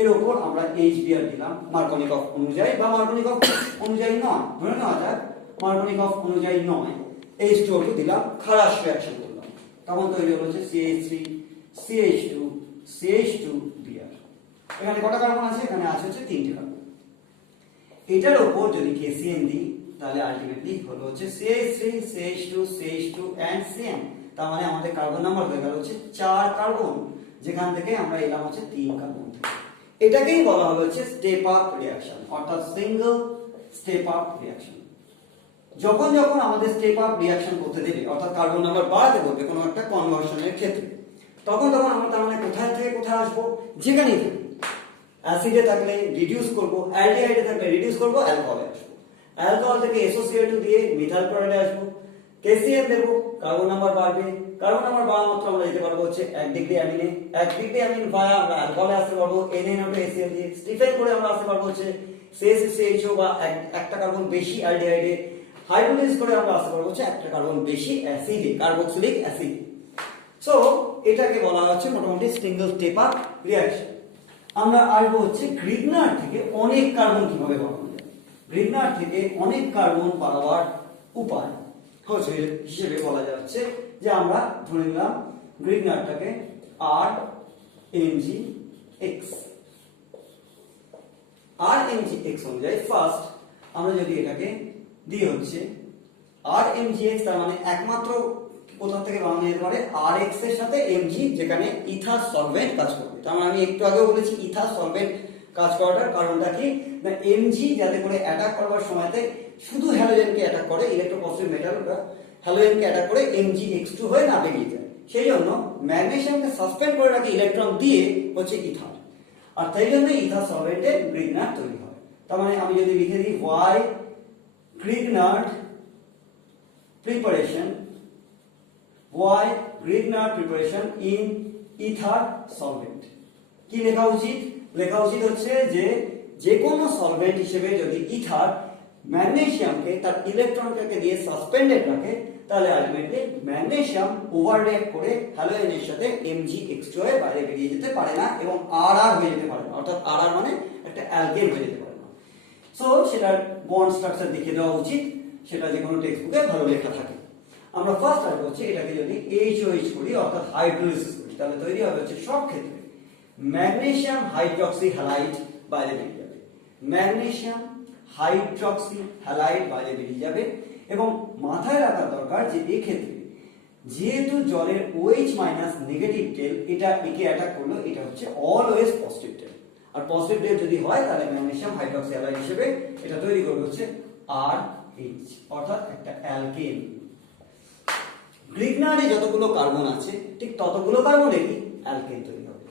এর উপর আমরা HBr দিলাম মার্কনিকভ অনুযায়ী, বা মার্কনিকভ অনুযায়ী নয়, ধরে নেওয়া যাক মার্কনিকভ অনুযায়ী নয়, H2O2 দিলাম, খারাপ রিঅ্যাকশন করলাম, তখন তৈরি হলো হচ্ছে CH3CH2Br। এখানে কটা কার্বন আছে? এখানে আছে হচ্ছে 3টে কার্বন। এটার উপর যদি KCl দিই তাহলে আলটিমেটলি হলো হচ্ছে CH3CH2CH2 and CN। তার মানে আমাদের কার্বন নাম্বার হয়ে গেল হচ্ছে 4 কার্বন, যেখান থেকে আমরা এলাম হচ্ছে 3 কার্বন। এটাকেই বলা হবে হচ্ছে স্টেপ আপ রিঅ্যাকশন, অর্থাৎ সিঙ্গেল স্টেপ আপ রিঅ্যাকশন। যখন যখন আমাদের স্টেপ আপ রিঅ্যাকশন করতে দেবে, অর্থাৎ কার্বন নাম্বার বাড়াতে বলবে কোনো একটা কনভার্সনের ক্ষেত্রে, তখন আমরা তার মানে কোথায় থেকে কোথায় আসবো? যেখানেই থাকি, অ্যাসিডে থাকলে রিডিউস করব, অ্যালডিহাইডে থাকলে রিডিউস করব, অ্যালকোহলে আসবো, অ্যালকোহল থেকে SOCl2 দিয়ে মিথাইল ক্লোরাইডে আসবো, KCl দেবো, কার্বন নাম্বার বাড়বে, কার্বন নাম্বার বাড়া মাত্র আমরা যেতে পারবো হচ্ছে 1 ডিগ্রি অ্যামিনে, 1 ডিগ্রি অ্যামিন ভায়া আমরা অ্যালকোহলে আসতে পারবো NaNO2 HCl দিয়ে, স্টিফেন করে আমরা আসতে পারবো হচ্ছে CH3CHO বা একটা কার্বন বেশি অ্যালডিহাইডে হাইড্রোলাইজ করে আমরা আসতে পারবো হচ্ছে একটা কার্বন বেশি অ্যাসিডে, কার্বক্সিলিক অ্যাসিড। সো এটাকে বলা হচ্ছে মোটামুটি সিঙ্গেল স্টেপার রিঅ্যাকশন। আমরা আসবো হচ্ছে গ্রিগনার থেকে অনেক কার্বন কিভাবে বানানো যায়। গ্রিগনার থেকে অনেক কার্বন বানাবার উপায় হচ্ছে হিসেবে বলা যাচ্ছে যে আমরা ধরে নিলাম গ্রিগনারটাকে RMgX। RMgX অনুযায়ী ফার্স্ট আমরা যদি এটাকে দিয়ে হচ্ছে RMgX, তার মানে একমাত্র কোথা থেকে বানানো যেতে পারে RX এর সাথে Mg, যেখানে ইথার সলভেন্ট কাজ করবে। তার মানে আমি একটু আগেও বলেছি ইথার সলভেন্ট কাজ করাটার কারণটা কি, না Mg যাতে করে অ্যাটাক করবার সময়তে শুধু হ্যালোজেনকে অ্যাটাক করে, ইলেকট্রোপজিটিভ মেটাল বা হ্যালোজেনকে অ্যাটাক করে Mgx2 হয়ে না বেরিয়ে যায়। সেই জন্য ম্যাগনেসিয়ামকে সাসপেন্ড করে রাখে ইলেকট্রন দিয়ে হচ্ছে ইথার, আর তাই জন্য ইথার সলভেন্টে গ্রিগনার তৈরি হয়। তার মানে আমি যদি লিখে দিই why Grignard preparation, why Grignard preparation in ether solvent, কি লেখা উচিত? লেখা উচিত হচ্ছে যে কোনো সলভেন্ট হিসেবে যদি ইথার ম্যাগনেসিয়ামকে তার ইলেকট্রনটাকে দিয়ে সাসপেন্ডেড রাখে, তাহলে আলটিমেটলি ম্যাগনেসিয়াম ওভাররিঅ্যাক্ট করে হ্যালোজেনের সাথে Mgx2 হয়ে বাইরে বেরিয়ে যেতে পারে না এবং RR হয়ে যেতে পারে না, অর্থাৎ RR মানে একটা অ্যালকেন হয়ে যেতে পারে না। সো সেটার বন্ড স্ট্রাকচার দেখিয়ে দেওয়া উচিত, সেটা যে কোনো টেক্সট বুকে ভালো লেখা থাকে। আমরা ফার্স্ট আসবো হচ্ছে এটাকে যদি HOH করি অর্থাৎ হাইড্রোলাইসিস করি, তাহলে তৈরি হবে হচ্ছে সব ক্ষেত্রে ম্যাগনেসিয়াম হাইড্রক্সি হ্যালাইড বাইরে বেরিয়ে যাবে, ম্যাগনেসিয়াম হাইড্রক্সি হ্যালাইড বাইরে বেরিয়ে যাবে। এবং মাথায় রাখা দরকার যে এই ক্ষেত্রে যেহেতু জলের OH মাইনাস নেগেটিভ টেল এটা একে অ্যাটাক করলো, এটা হচ্ছে অলওয়েজ পজিটিভ টেল, আর পজিটিভ টেল যদি হয় তাহলে ম্যাগনেসিয়াম হাইড্রক্সি হ্যালাইড হিসেবে এটা তৈরি করবে হচ্ছে RH, অর্থাৎ একটা অ্যালকেন। গ্রিগনারে যতগুলো কার্বন আছে ঠিক ততগুলো কার্বনেরই অ্যালকেন তৈরি হবে।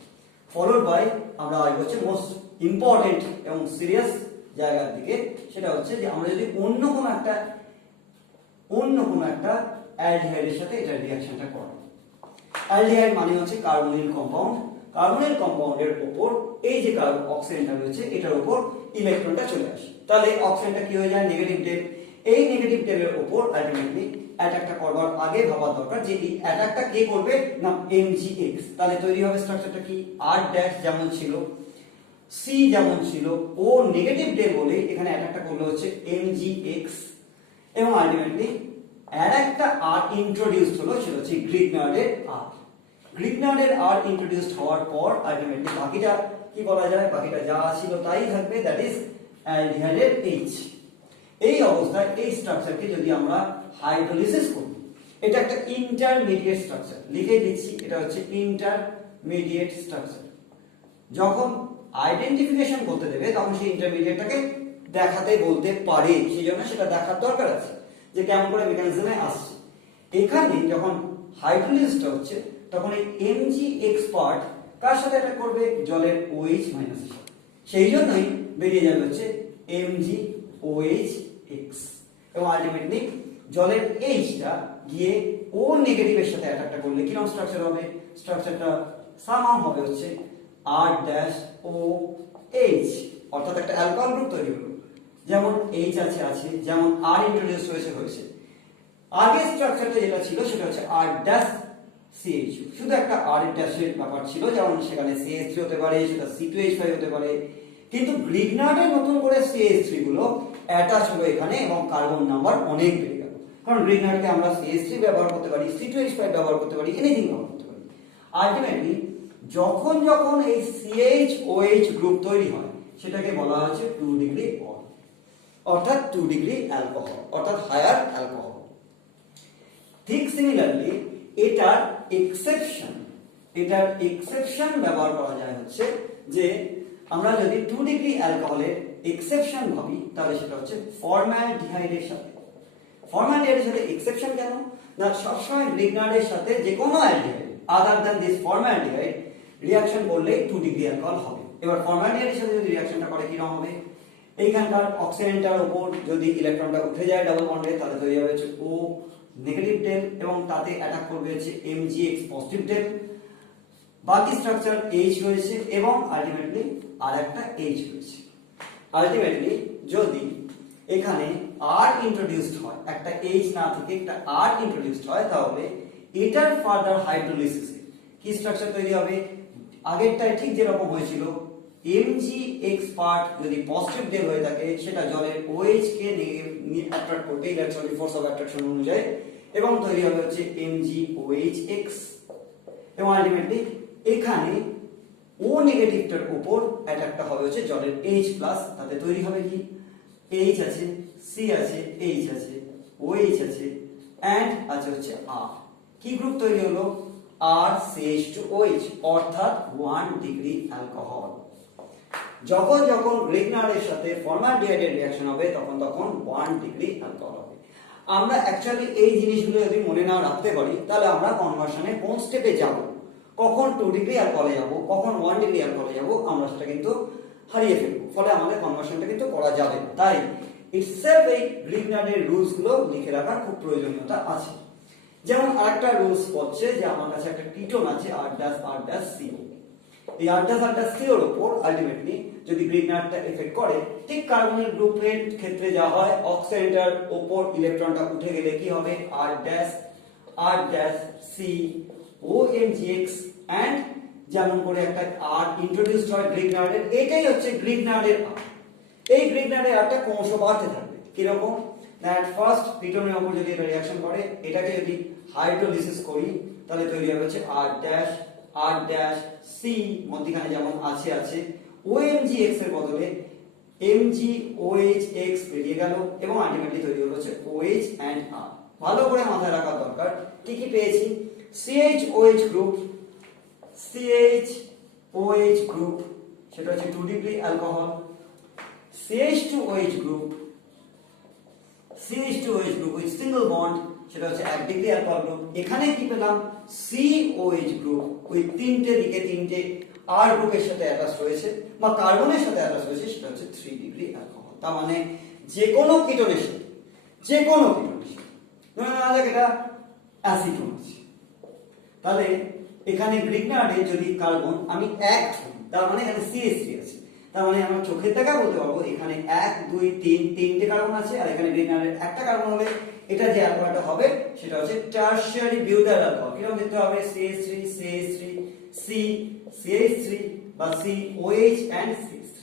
ফলোড বাই আমরা আসবো হচ্ছে মোস্ট ইম্পর্টেন্ট এবং সিরিয়াস জায়গার দিকে, সেটা হচ্ছে যে আমরা যদি অন্য কোনো একটা অ্যালডিহাইডের সাথে এটা রিঅ্যাকশনটা করাই। অ্যালডিহাইড মানে হচ্ছে কার্বনিল কম্পাউন্ড, কার্বনিল কম্পাউন্ডের উপর এই যে অক্সিজেনটা রয়েছে এটার উপর ইলেকট্রনটা চলে আসে, তাহলে অক্সিজেনটা কি হয়ে যায় নেগেটিভ টেল। এই নেগেটিভ টেলের উপর আলটিমেটলি অ্যাটাকটা করবার আগে ভাবা দরকার যে এই অ্যাটাকটা কে করবে, না Mgx। তাহলে তৈরি হবে স্ট্রাকচারটা কি R ড্যাশ যেমন ছিল, C যেমন ছিল, ও নেগেটিভ টেল বলে এখানে অ্যাটাকটা করলে হচ্ছে Mgx, এবং আলটিমেটলি আর একটা R ইন্ট্রোডিউসড হলো, সেটা হচ্ছে গ্রিগনার্ডের R। গ্রিগনার্ডের R ইন্ট্রোডিউসড হওয়ার পর আলটিমেটলি বাকিটা কি বলা যায়, বাকিটা যা ছিল তাই থাকবে, দ্যাট ইজ অ্যালডিহাইডের H। এই অবস্থায় এই স্ট্রাকচারকে যদি আমরা হাইড্রোলিসিস করি, এটা একটা ইন্টারমিডিয়েট স্ট্রাকচার, লিখে দিচ্ছি এটা হচ্ছে ইন্টারমিডিয়েট স্ট্রাকচার। যখন আইডেন্টিফিকেশন করতে দেবে তখন সেই ইন্টারমিডিয়েটটাকে দেখাতে বলতে পারে, সেই জন্য সেটা দেখার দরকার আছে যে কেমন করে মেকানিজমে আসছে। এখানে যখন হাইড্রোলিসিসটা হচ্ছে তখন এই Mgx পার্ট কার সাথে অ্যাটাক করবে, জলের OH মাইনাস এর সাথে, সেই জন্যই বেরিয়ে যাবে হচ্ছে MgOH(X) এবং আলটিমেটলি জলের Hটা গিয়ে O নেগেটিভের সাথে অ্যাটাকটা করলে কিরকম স্ট্রাকচার হবে, স্ট্রাকচারটা সামহাউ হবে হচ্ছে R-OH, অর্থাৎ একটা অ্যালকোহল গ্রুপ তৈরি হলো। যেমন H আছে, যেমন R ইন্ট্রোডিউস হয়েছে। আগের স্ট্রাকচারটা যেটা ছিল সেটা হচ্ছে R-CHO, শুধু একটা R ড্যাশের ব্যাপার ছিল, যেমন সেখানে CH3 হতে পারে, সেটা C2H5 হতে পারে, কিন্তু গ্রিগনার্ডের নতুন করে CH3 গুলো অ্যাটাচ হলো এখানে এবং কার্বন নাম্বার অনেক বেড়ে গেল, কারণ গ্রিগনার্ডকে আমরা CH3 ব্যবহার করতে পারি, C2H5 ব্যবহার করতে পারি, এনিথিং ব্যবহার করতে পারি। আলটিমেটলি যখন এই CH-OH গ্রুপ তৈরি হয় সেটাকে বলা হচ্ছে 2 ডিগ্রি অল, অর্থাৎ 2 ডিগ্রি অ্যালকোহল, অর্থাৎ হায়ার অ্যালকোহল। ঠিক সিমিলারলি এটার এক্সেপশন ব্যবহার করা যায় হচ্ছে যে আমরা যদি 2 ডিগ্রি অ্যালকোহলের এক্সেপশন ভাবি তাহলে সেটা হচ্ছে ফর্মালডিহাইডের সাথে। ফর্মালডিহাইডের সাথে এক্সেপশন কেন, না সবসময় গ্রিগনার্ডের সাথে যে কোনো aldehyde other than this formaldehyde reaction করলে 2 ডিগ্রি অ্যালকোহল হবে। এবার ফর্মালডিহাইডের সাথে যদি রিঅ্যাকশনটা করে কি রকম হবে, এইখানকার অক্সিজেনটার উপর যদি ইলেকট্রনটা উঠে যায় ডাবল বন্ডে তাহলে তৈরি হবে হচ্ছে O নেগেটিভ টেল এবং তাতে অ্যাটাক করবে হচ্ছে Mgx পজিটিভ টেল। বাকি স্ট্রাকচার H রয়েছে এবং আলটিমেটলি আর একটা H রয়েছে। আলটিমেটলি যদি এখানে আর ইন্ট্রোডিউসড হয়, একটা এইচ না থেকে একটা আর ইন্ট্রোডিউসড হয়, তাহলে এটার ফার্দার হাইড্রোলিসিসে কি স্ট্রাকচার তৈরি হবে? আগেরটায় ঠিক যেরকম হয়েছিল, MgX পার্ট যদি পজিটিভ ডেল হয়ে থাকে সেটা জলের OH কে অ্যাট্রাক্ট করবে ইলেকট্রনিক ফোর্স অফ অ্যাট্রাকশন অনুযায়ী, এবং তৈরি হবে হচ্ছে MgOHX। এবং আলটিমেটলি এখানে ও নেগেটিভটার উপর অ্যাটাকটা হবে হচ্ছে জলের H প্লাস, তাতে তৈরি হবে কি H আছে, C আছে, H আছে, OH আছে, এন্ড আছে হচ্ছে R। কি গ্রুপ তৈরি হলো? RCH2OH, অর্থাৎ 1 ডিগ্রি অ্যালকোহল। যখন যখন গ্রিগনারের সাথে ফর্মালডিহাইডের রিঅ্যাকশন হবে তখন 1 ডিগ্রি অ্যালকোহল হবে। আমরা অ্যাকচুয়ালি এই জিনিসগুলো যদি মনে না রাখতে পারি তাহলে আমরা কনভার্সনে কোন স্টেপে যাব, কখন 2 ডিগ্রি অ্যালকোহলে যাব, কখন 1 ডিগ্রি অ্যালকোহলে যাব, আমরা সেটা কিন্তু হারিয়ে ফেলবো। ফলে আমাদের কনভার্সনটা কিন্তু করা যাবে না। তাই ইটসেলফ এই গ্রিগনারের রুলস গুলো লিখে রাখার খুব প্রয়োজনীয়তা আছে। যেমন আরেকটা রুলস হচ্ছে যে আমার কাছে একটা কিটোন আছে R'+R'(CO)। এই R'+R'(CO)র উপর আলটিমেটলি যদি গ্রিগনারটা এফেক্ট করে, ঠিক কার্বনিল গ্রুপের ক্ষেত্রে যা হয়, অক্সাইডের উপর ইলেকট্রনটা উঠে গেলে কি হবে? R'+C(OMgX) এন্ড যেমন করে একটা আর ইন্ট্রোডিউসড হয় গ্রিগনারের, এটাই হচ্ছে গ্রিগনারের আর। এই গ্রিগনারের আরটা ক্রমশ বাড়তে থাকবে। কিরকম? দ্যাট ফার্স্ট কিটোনের উপর যদি এটা রিঅ্যাকশন করে, এটাকে যদি হাইড্রোলিসিস করি তাহলে তৈরি হবে হচ্ছে R'+C, মধ্যখানে যেমন আছে OMgX এর বদলে MgOHX বেরিয়ে গেল, এবং আলটিমেটলি তৈরি হলো হচ্ছে OH and R। ভালো করে মাথায় রাখা দরকার কি কি পেয়েছি। CHOH গ্রুপ, CHOH গ্রুপ সেটা হচ্ছে 2 degree alcohol. CH2OH group, CH2OH group with single bond, সেটা হচ্ছে 1 ডিগ্রি অ্যালকোহল গ্রুপ। এখানে কি পেলাম? COH গ্রুপ উইথ তিনটে দিকে তিনটে আর গ্রুপের সাথে অ্যাটাচ রয়েছে বা কার্বনের সাথে অ্যাটাচ রয়েছে, সেটা হচ্ছে 3 ডিগ্রি অ্যালকোহল। তার মানে যে কোনো কিটোনের সাথে, যে কোনো কিটোনের সাথে, ধরে নেওয়া যাক এটা অ্যাসিটোন আছে, তাহলে এখানে গ্রিগনারে যদি কার্বন আমি 1 ধরি, তার মানে এখানে CH3 আছে, তার মানে আমরা চোখের দেখা বলতে পারবো এখানে 1 2 3 তিনটে কার্বন আছে, আর এখানে গ্রিগনারের একটা কার্বন হলে এটা যে অ্যালকোহলটা হবে সেটা হচ্ছে টারশিয়ারি বিউটাইল অ্যালকোহল। কিরকম দেখতে হবে? CH3 CH3 C CH3 বা COH and CH3।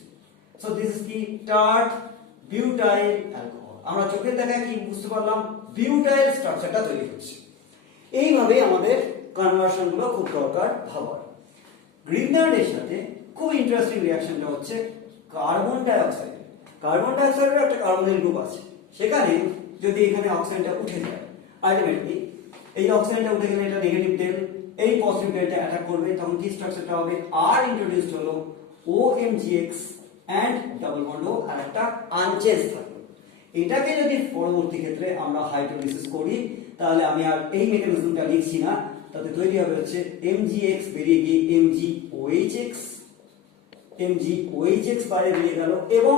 So this is কি টার্ট বিউটাইল অ্যালকোহল। আমরা চোখের দেখায় কি বুঝতে পারলাম? বিউটাইল স্ট্রাকচারটা তৈরি হচ্ছে। এইভাবে আমাদের কনভার্সন গুলো খুব দরকার ভাবার। গ্রিগনারের সাথে খুব ইন্টারেস্টিং রিঅ্যাকশনটা হচ্ছে কার্বন ডাইঅক্সাইড। কার্বন ডাইঅক্সাইডের একটা কার্বনিল গ্রুপ আছে, সেখানে যদি এখানে অক্সিজেনটা উঠে যায়, আলটিমেটলি এই অক্সিজেনটা উঠে গেলে এটা নেগেটিভ ডেল, এই পজিটিভ ডেলটা অ্যাটাক করবে, তখন কি স্ট্রাকচারটা হবে? আর ইন্ট্রোডিউসড হলো OMgX এন্ড ডাবল বন্ড ও, আর একটা আনচেঞ্জ থাকলো। এটাকে যদি পরবর্তী ক্ষেত্রে আমরা হাইড্রোলিসিস করি তাহলে আমি আর এই মেকানিজমটা লিখছি না, তাতে তৈরি হবে হচ্ছে MgX বেরিয়ে গিয়ে MgOHX বাইরে বেরিয়ে গেল, এবং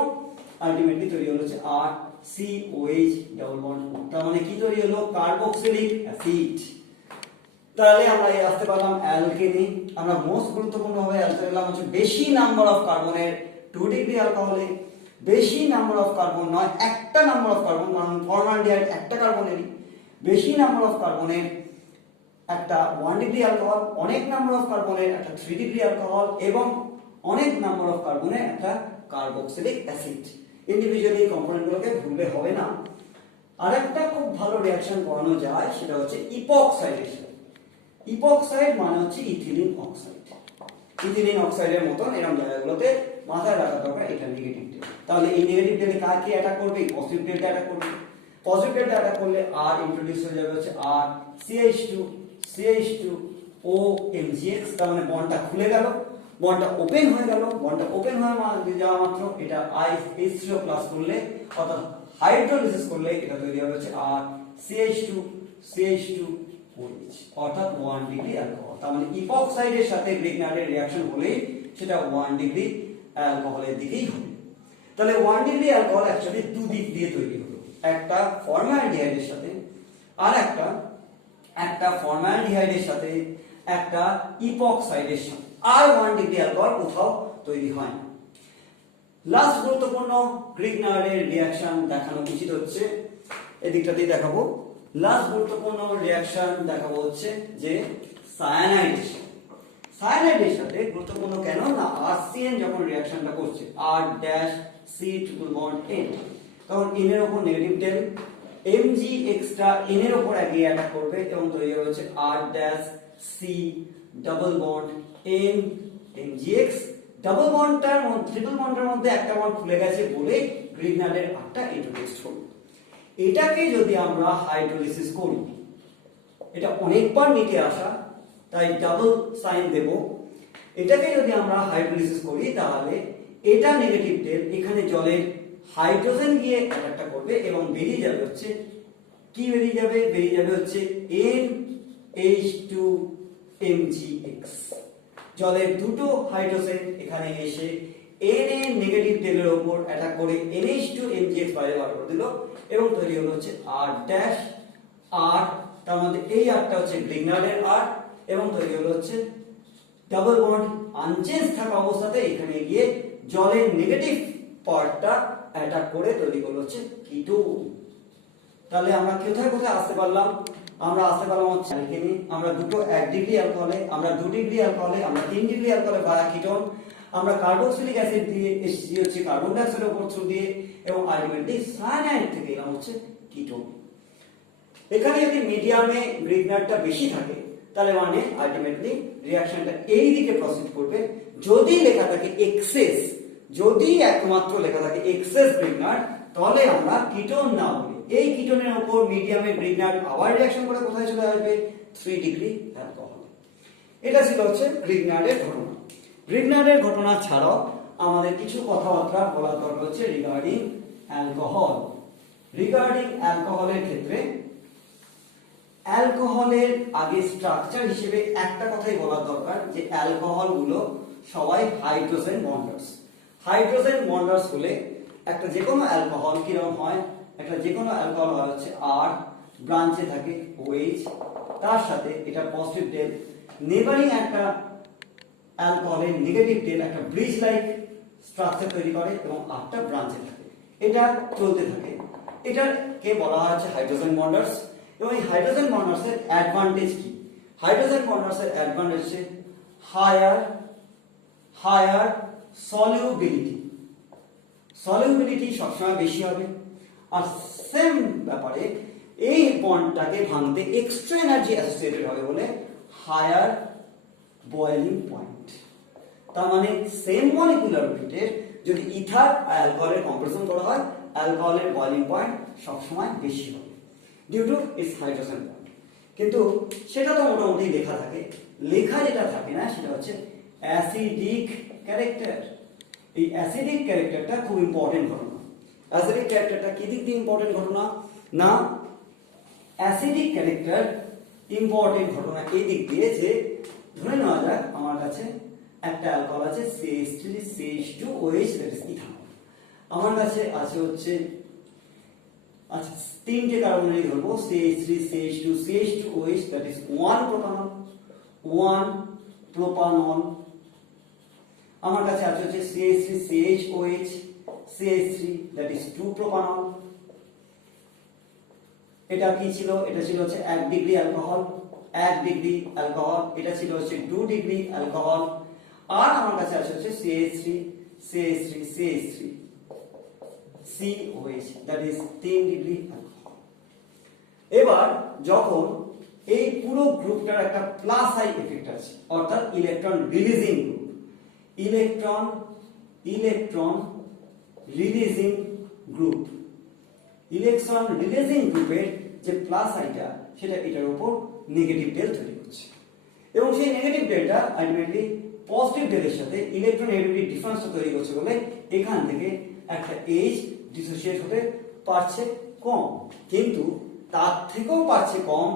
আলটিমেটলি তৈরি হলো হচ্ছে RCOH ডাবল বন্ড। তার মানে কি তৈরি হলো? Carboxylic acid. তাহলে আমরা আসতে পারলাম অ্যালকেনে। আমরা মোস্ট গুরুত্বপূর্ণ ভাবে অ্যালকেন এলাম হচ্ছে বেশি নাম্বার অফ কার্বনের 2 ডিগ্রি অ্যালকোহলে, বেশি নাম্বার অফ কার্বন নয়, একটা নাম্বার অফ কার্বন, কারণ ফর্মালডিহাইড একটা কার্বনেরই, বেশি নাম্বার অফ কার্বনের একটা 1 ডিগ্রি অ্যালকোহল, অনেক নাম্বার অফ কার্বনের একটা 3 ডিগ্রি অ্যালকোহল, এবং অনেক নাম্বার অফ কার্বনের একটা কার্বক্সিলিক অ্যাসিড। ইন্ডিভিজুয়ালি কম্পোনেন্টগুলোকে ভুললে হবে না। আরেকটা খুব ভালো রিঅ্যাকশন করানো যায়, সেটা হচ্ছে ইপক্সাইডের সাথে। ইপক্সাইড মানে হচ্ছে ইথিলিন অক্সাইড। ইথিলিন অক্সাইডের মতন এরকম জায়গাগুলোতে মাথায় রাখা দরকার এটা নেগেটিভ ডেল। তাহলে এই নেগেটিভ ডেলে কাকে অ্যাটাক করবে? পজিটিভ ডেলটা অ্যাটাক করবে। পজিটিভ ডেলটা অ্যাটাক করলে আর ইন্ট্রোডিউস হয়ে যাবে হচ্ছে আর CH2 OMgX, তার মানে বন্ডটা খুলে গেল, বন্ডটা ওপেন হয়ে গেল। বন্ডটা ওপেন হয়ে যাওয়া মাত্র এটা H3O প্লাস করলে, অর্থাৎ হাইড্রোলিসিস করলে এটা তৈরি হবে হচ্ছে আর CH2OH, অর্থাৎ 1 ডিগ্রি অ্যালকোহল। তার মানে ইপক্সাইডের সাথে গ্রিগনারের রিঅ্যাকশন হলেই সেটা 1 ডিগ্রি অ্যালকোহলের দিকেই হবে। তাহলে 1 ডিগ্রি অ্যালকোহল অ্যাকচুয়ালি দুদিক দিয়ে তৈরি হলো, একটা ফর্মালডিহাইডের সাথে আর একটা ফর্মালডিহাইডের সাথে, একটা ইপক্সাইডের সাথে। আর 1 ডিগ্রি অ্যালকোহল কোথাও তৈরি হয় না। লাস্ট গুরুত্বপূর্ণ গ্রিগনার্ডের রিঅ্যাকশন দেখানো উচিত হচ্ছে, এদিকটাতেই দেখাবো। লাস্ট গুরুত্বপূর্ণ রিঅ্যাকশন দেখাবো হচ্ছে যে সায়ানাইডের সাথে গুরুত্বপূর্ণ কেন না, আরসিএন যখন রিঅ্যাকশনটা করছে R dash C triple bond N, তখন N এর উপর নেগেটিভ টেল MgX টা N এর উপর এগিয়ে অ্যাটাক করবে এবং তৈরি হচ্ছে R dash C double bond N MgX। Double বন্ডটার মধ্যে ট্রিপল বন্ডের মধ্যে একটা বন্ড খুলে গেছে বলে গ্রিগনার্ডের আরটা ইন্ট্রোডিউস হলো। এটাকে যদি আমরা হাইড্রোলিসিস করি, এটা অনেকবার নিচে আসা তাই ডাবল সাইন দেব। এটাকে যদি আমরা হাইড্রোলিসিস করি তাহলে এটা নেগেটিভ টেল এখানে জলের হাইড্রোজেন গিয়ে অ্যাটাকটা করবে এবং বেরিয়ে যাবে হচ্ছে কি বেরিয়ে যাবে হচ্ছে NH2MgX। জলের দুটো হাইড্রোজেন এখানে এসে N এর নেগেটিভ টেলের উপর অ্যাটাক করে NH2MgX বাইরে বার করে দিল এবং তৈরি হলো হচ্ছে R ড্যাশ R, তার মধ্যে এই আরটা হচ্ছে গ্রিগনার্ডের আর এবং তৈরি হলো হচ্ছে ডাবল বন্ড আনচেঞ্জ থাকা অবস্থাতে এখানে গিয়ে জলের নেগেটিভ পার্টটা অ্যাটাক করে তৈরি হলো হচ্ছে কিটোন। তাহলে আমরা কোথায় কোথায় আসতে পারলাম, আমরা আসতে পারলাম হচ্ছে এখানে আমরা দুটো 1 ডিগ্রি অ্যালকোহলে, আমরা 2 ডিগ্রি অ্যালকোহলে, আমরা 3 ডিগ্রি অ্যালকোহলে ভায়া কিটোন, আমরা কার্বক্সিলিক অ্যাসিড দিয়ে এসেছি হচ্ছে কার্বন ডাই অক্সাইডের উপর থ্রু দিয়ে এবং আলটিমেটলি সায়ানাইড থেকে এলাম হচ্ছে কিটোন। এখানে যদি মিডিয়ামে গ্রিগনার্ডটা বেশি থাকে তাহলে মানে আলটিমেটলি রিঅ্যাকশনটা এই দিকে প্রসিড করবে। যদি লেখা থাকে এক্সেস, যদি একমাত্র লেখা থাকে এক্সেস গ্রিগনার্ড, তাহলে আমরা কিটোন না বলি এই কিটোনের উপর মিডিয়ামে গ্রিগনার্ড আবার রিঅ্যাকশন করে কোথায় চলে আসবে 3 ডিগ্রি অ্যালকোহল। এটা ছিল হচ্ছে গ্রিগনার্ডের ঘটনা। গ্রিগনার্ডের ঘটনা ছাড়াও আমাদের কিছু কথাবার্তা বলার দরকার হচ্ছে রিগার্ডিং অ্যালকোহল। রিগার্ডিং অ্যালকোহলের ক্ষেত্রে অ্যালকোহলের আগে স্ট্রাকচার হিসেবে একটা কথাই বলার দরকার যে অ্যালকোহল গুলো সবাই হাইড্রোজেন বন্ডার্স। হাইড্রোজেন বন্ডার্স হলে একটা যে কোনো অ্যালকোহল কিরকম হয়, একটা যে কোনো অ্যালকোহল হয় হচ্ছে R, ব্রাঞ্চে থাকে OH, তার সাথে এটা পজিটিভ টেল, নেবারিং একটা অ্যালকোহলের নেগেটিভ টেল একটা ব্রিজ লাইক স্ট্রাকচার তৈরি করে এবং আরটা ব্রাঞ্চে থাকে, এটা চলতে থাকে। এটাকে বলা হয় হচ্ছে হাইড্রোজেন বন্ডার্স। এবং এই হাইড্রোজেন বন্ডার্স এর অ্যাডভান্টেজ কি? হাইড্রোজেন বন্ডার্স এর অ্যাডভান্টেজ হচ্ছে হায়ার সলিউবিলিটি সবসময় বেশি হবে। আর সেম ব্যাপারে এই বন্ডটাকে ভাঙতে এক্সট্রা এনার্জি অ্যাসোসিয়েটেড হবে বলে হায়ার বয়েলিং পয়েন্ট। তার মানে সেম মলিকুলার ওয়েটের যদি ইথার আর অ্যালকোহলের কম্পারিজন করা হয়, অ্যালকোহলের বয়েলিং পয়েন্ট সবসময় বেশি হবে due to its hydrogen bond. কিন্তু সেটা তো মোটামুটি লেখা থাকে, লেখা যেটা থাকে না সেটা হচ্ছে অ্যাসিডিক ক্যারেক্টার। এই অ্যাসিডিক ক্যারেক্টারটা খুব ইম্পর্টেন্ট ঘটনা। অ্যাসিডিক ক্যারেক্টারটা কি দিক দিয়ে ইম্পর্টেন্ট ঘটনা না, অ্যাসিডিক ক্যারেক্টার ইম্পর্টেন্ট ঘটনা এই দিক দিয়ে যে ধরে নেওয়া যাক আমার কাছে একটা অ্যালকোহল আছে CH3CH2OH দ্যাট ইজ ইথানল। আমার কাছে আছে হচ্ছে আচ্ছা তিনটে কার্বনের ধরবো CH3CH2CH2OH দ্যাট ইজ 1 প্রোপানল। আমার কাছে আছে হচ্ছে CH3CHOH CH3 that is 2 propanol. এটা কি ছিল? এটা ছিল হচ্ছে 1 ডিগ্রি অ্যালকোহল, 1 ডিগ্রি অ্যালকোহল। এটা ছিল হচ্ছে 2 ডিগ্রি অ্যালকোহল। আর আমার কাছে আছে হচ্ছে CH3COH that is 3 degree alcohol. এবার যখন এই পুরো গ্রুপটার একটা প্লাস আই এফেক্ট আছে, অর্থাৎ electron releasing group, electron releasing গ্রুপের যে প্লাস আইটা সেটা এটার উপর নেগেটিভ টেল তৈরি করছে এবং সেই নেগেটিভ টেলটা আলটিমেটলি পজিটিভ টেলের সাথে ইলেকট্রন নেগেটিভ ডিফারেন্স তৈরি করছে বলে এখান থেকে একটা H ডিসোসিয়েট হতে পারছে কম, কিন্তু তার থেকেও পারছে কম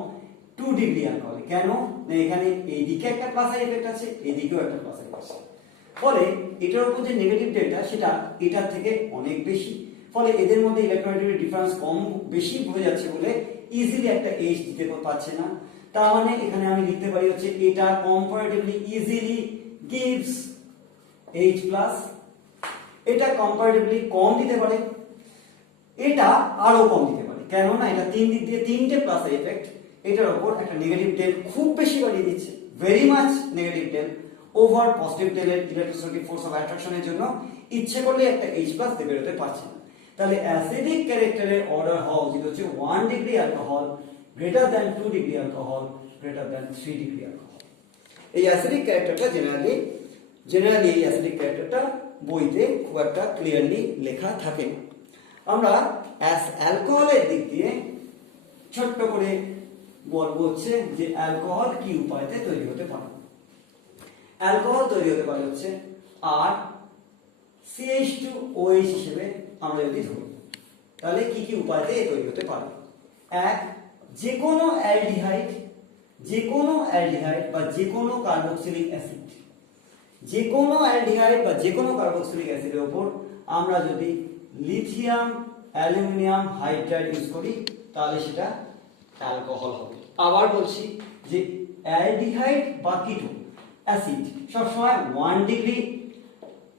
2 ডিগ্রি অ্যালকোহল। কেন না এখানে এইদিকে একটা প্লাস আই এফেক্ট আছে, এদিকেও একটা প্লাস আই আছে, ফলে এটার উপর যে নেগেটিভ টেলটা সেটা এটার থেকে অনেক বেশি, ফলে এদের মধ্যে ইলেকট্রোনেগেটিভ ডিফারেন্স কম বেশি হয়ে যাচ্ছে বলে ইজিলি একটা H দিতে পারছে না। তার মানে এখানে আমি লিখতে পারি হচ্ছে এটা কম্পারেটিভলি ইজিলি গিভস H+, এটা কম্পারেটিভলি কম দিতে পারে, এটা আরো কম দিতে পারে, কেননা এটা তিন দিক দিয়ে তিনটে প্লাস এফেক্ট, এটার উপর একটা নেগেটিভ টেল খুব বেশি বাড়িয়ে দিচ্ছে, very much negative tail over positive টেলের ইলেকট্রোস্ট্যাটিক ফোর্স অফ অ্যাট্রাকশনের জন্য ইচ্ছে করলে একটা H+ দিয়ে বেরোতে পারছে না। তাহলে অ্যাসিডিক ক্যারেক্টারের অর্ডার হওয়া উচিত হচ্ছে 1 degree alcohol, greater than 2 degree alcohol, greater than 3 degree alcohol. এই অ্যাসিডিক ক্যারেক্টারটা জেনারেলি এই অ্যাসিডিক ক্যারেক্টারটা বইতে খুব একটা ক্লিয়ারলি লেখা থাকে না। আমরা অ্যালকোহলের দিক দিয়ে ছোট্ট করে বলবো হচ্ছে যে অ্যালকোহল কি উপায়তে তৈরি হতে পারে। অ্যালকোহল তৈরি হতে পারে হচ্ছে আর CH2OH হিসেবে আমরা যদি ধরি, তাহলে কি কি উপায়তে তৈরি হতে পারে? এক, যে কোনো অ্যালডিহাইড বা যে কোনো কার্বক্সিলিক অ্যাসিড, যে কোনো অ্যালডিহাইড বা যে কোনো কার্বক্সিলিক অ্যাসিডের উপর আমরা যদি লিথিয়াম অ্যালুমিনিয়াম হাইড্রাইড ইউজ করি তাহলে সেটা অ্যালকোহল হবে। আবার বলছি যে অ্যালডিহাইড বা কিটোন অ্যাসিড সবসময় 1 ডিগ্রি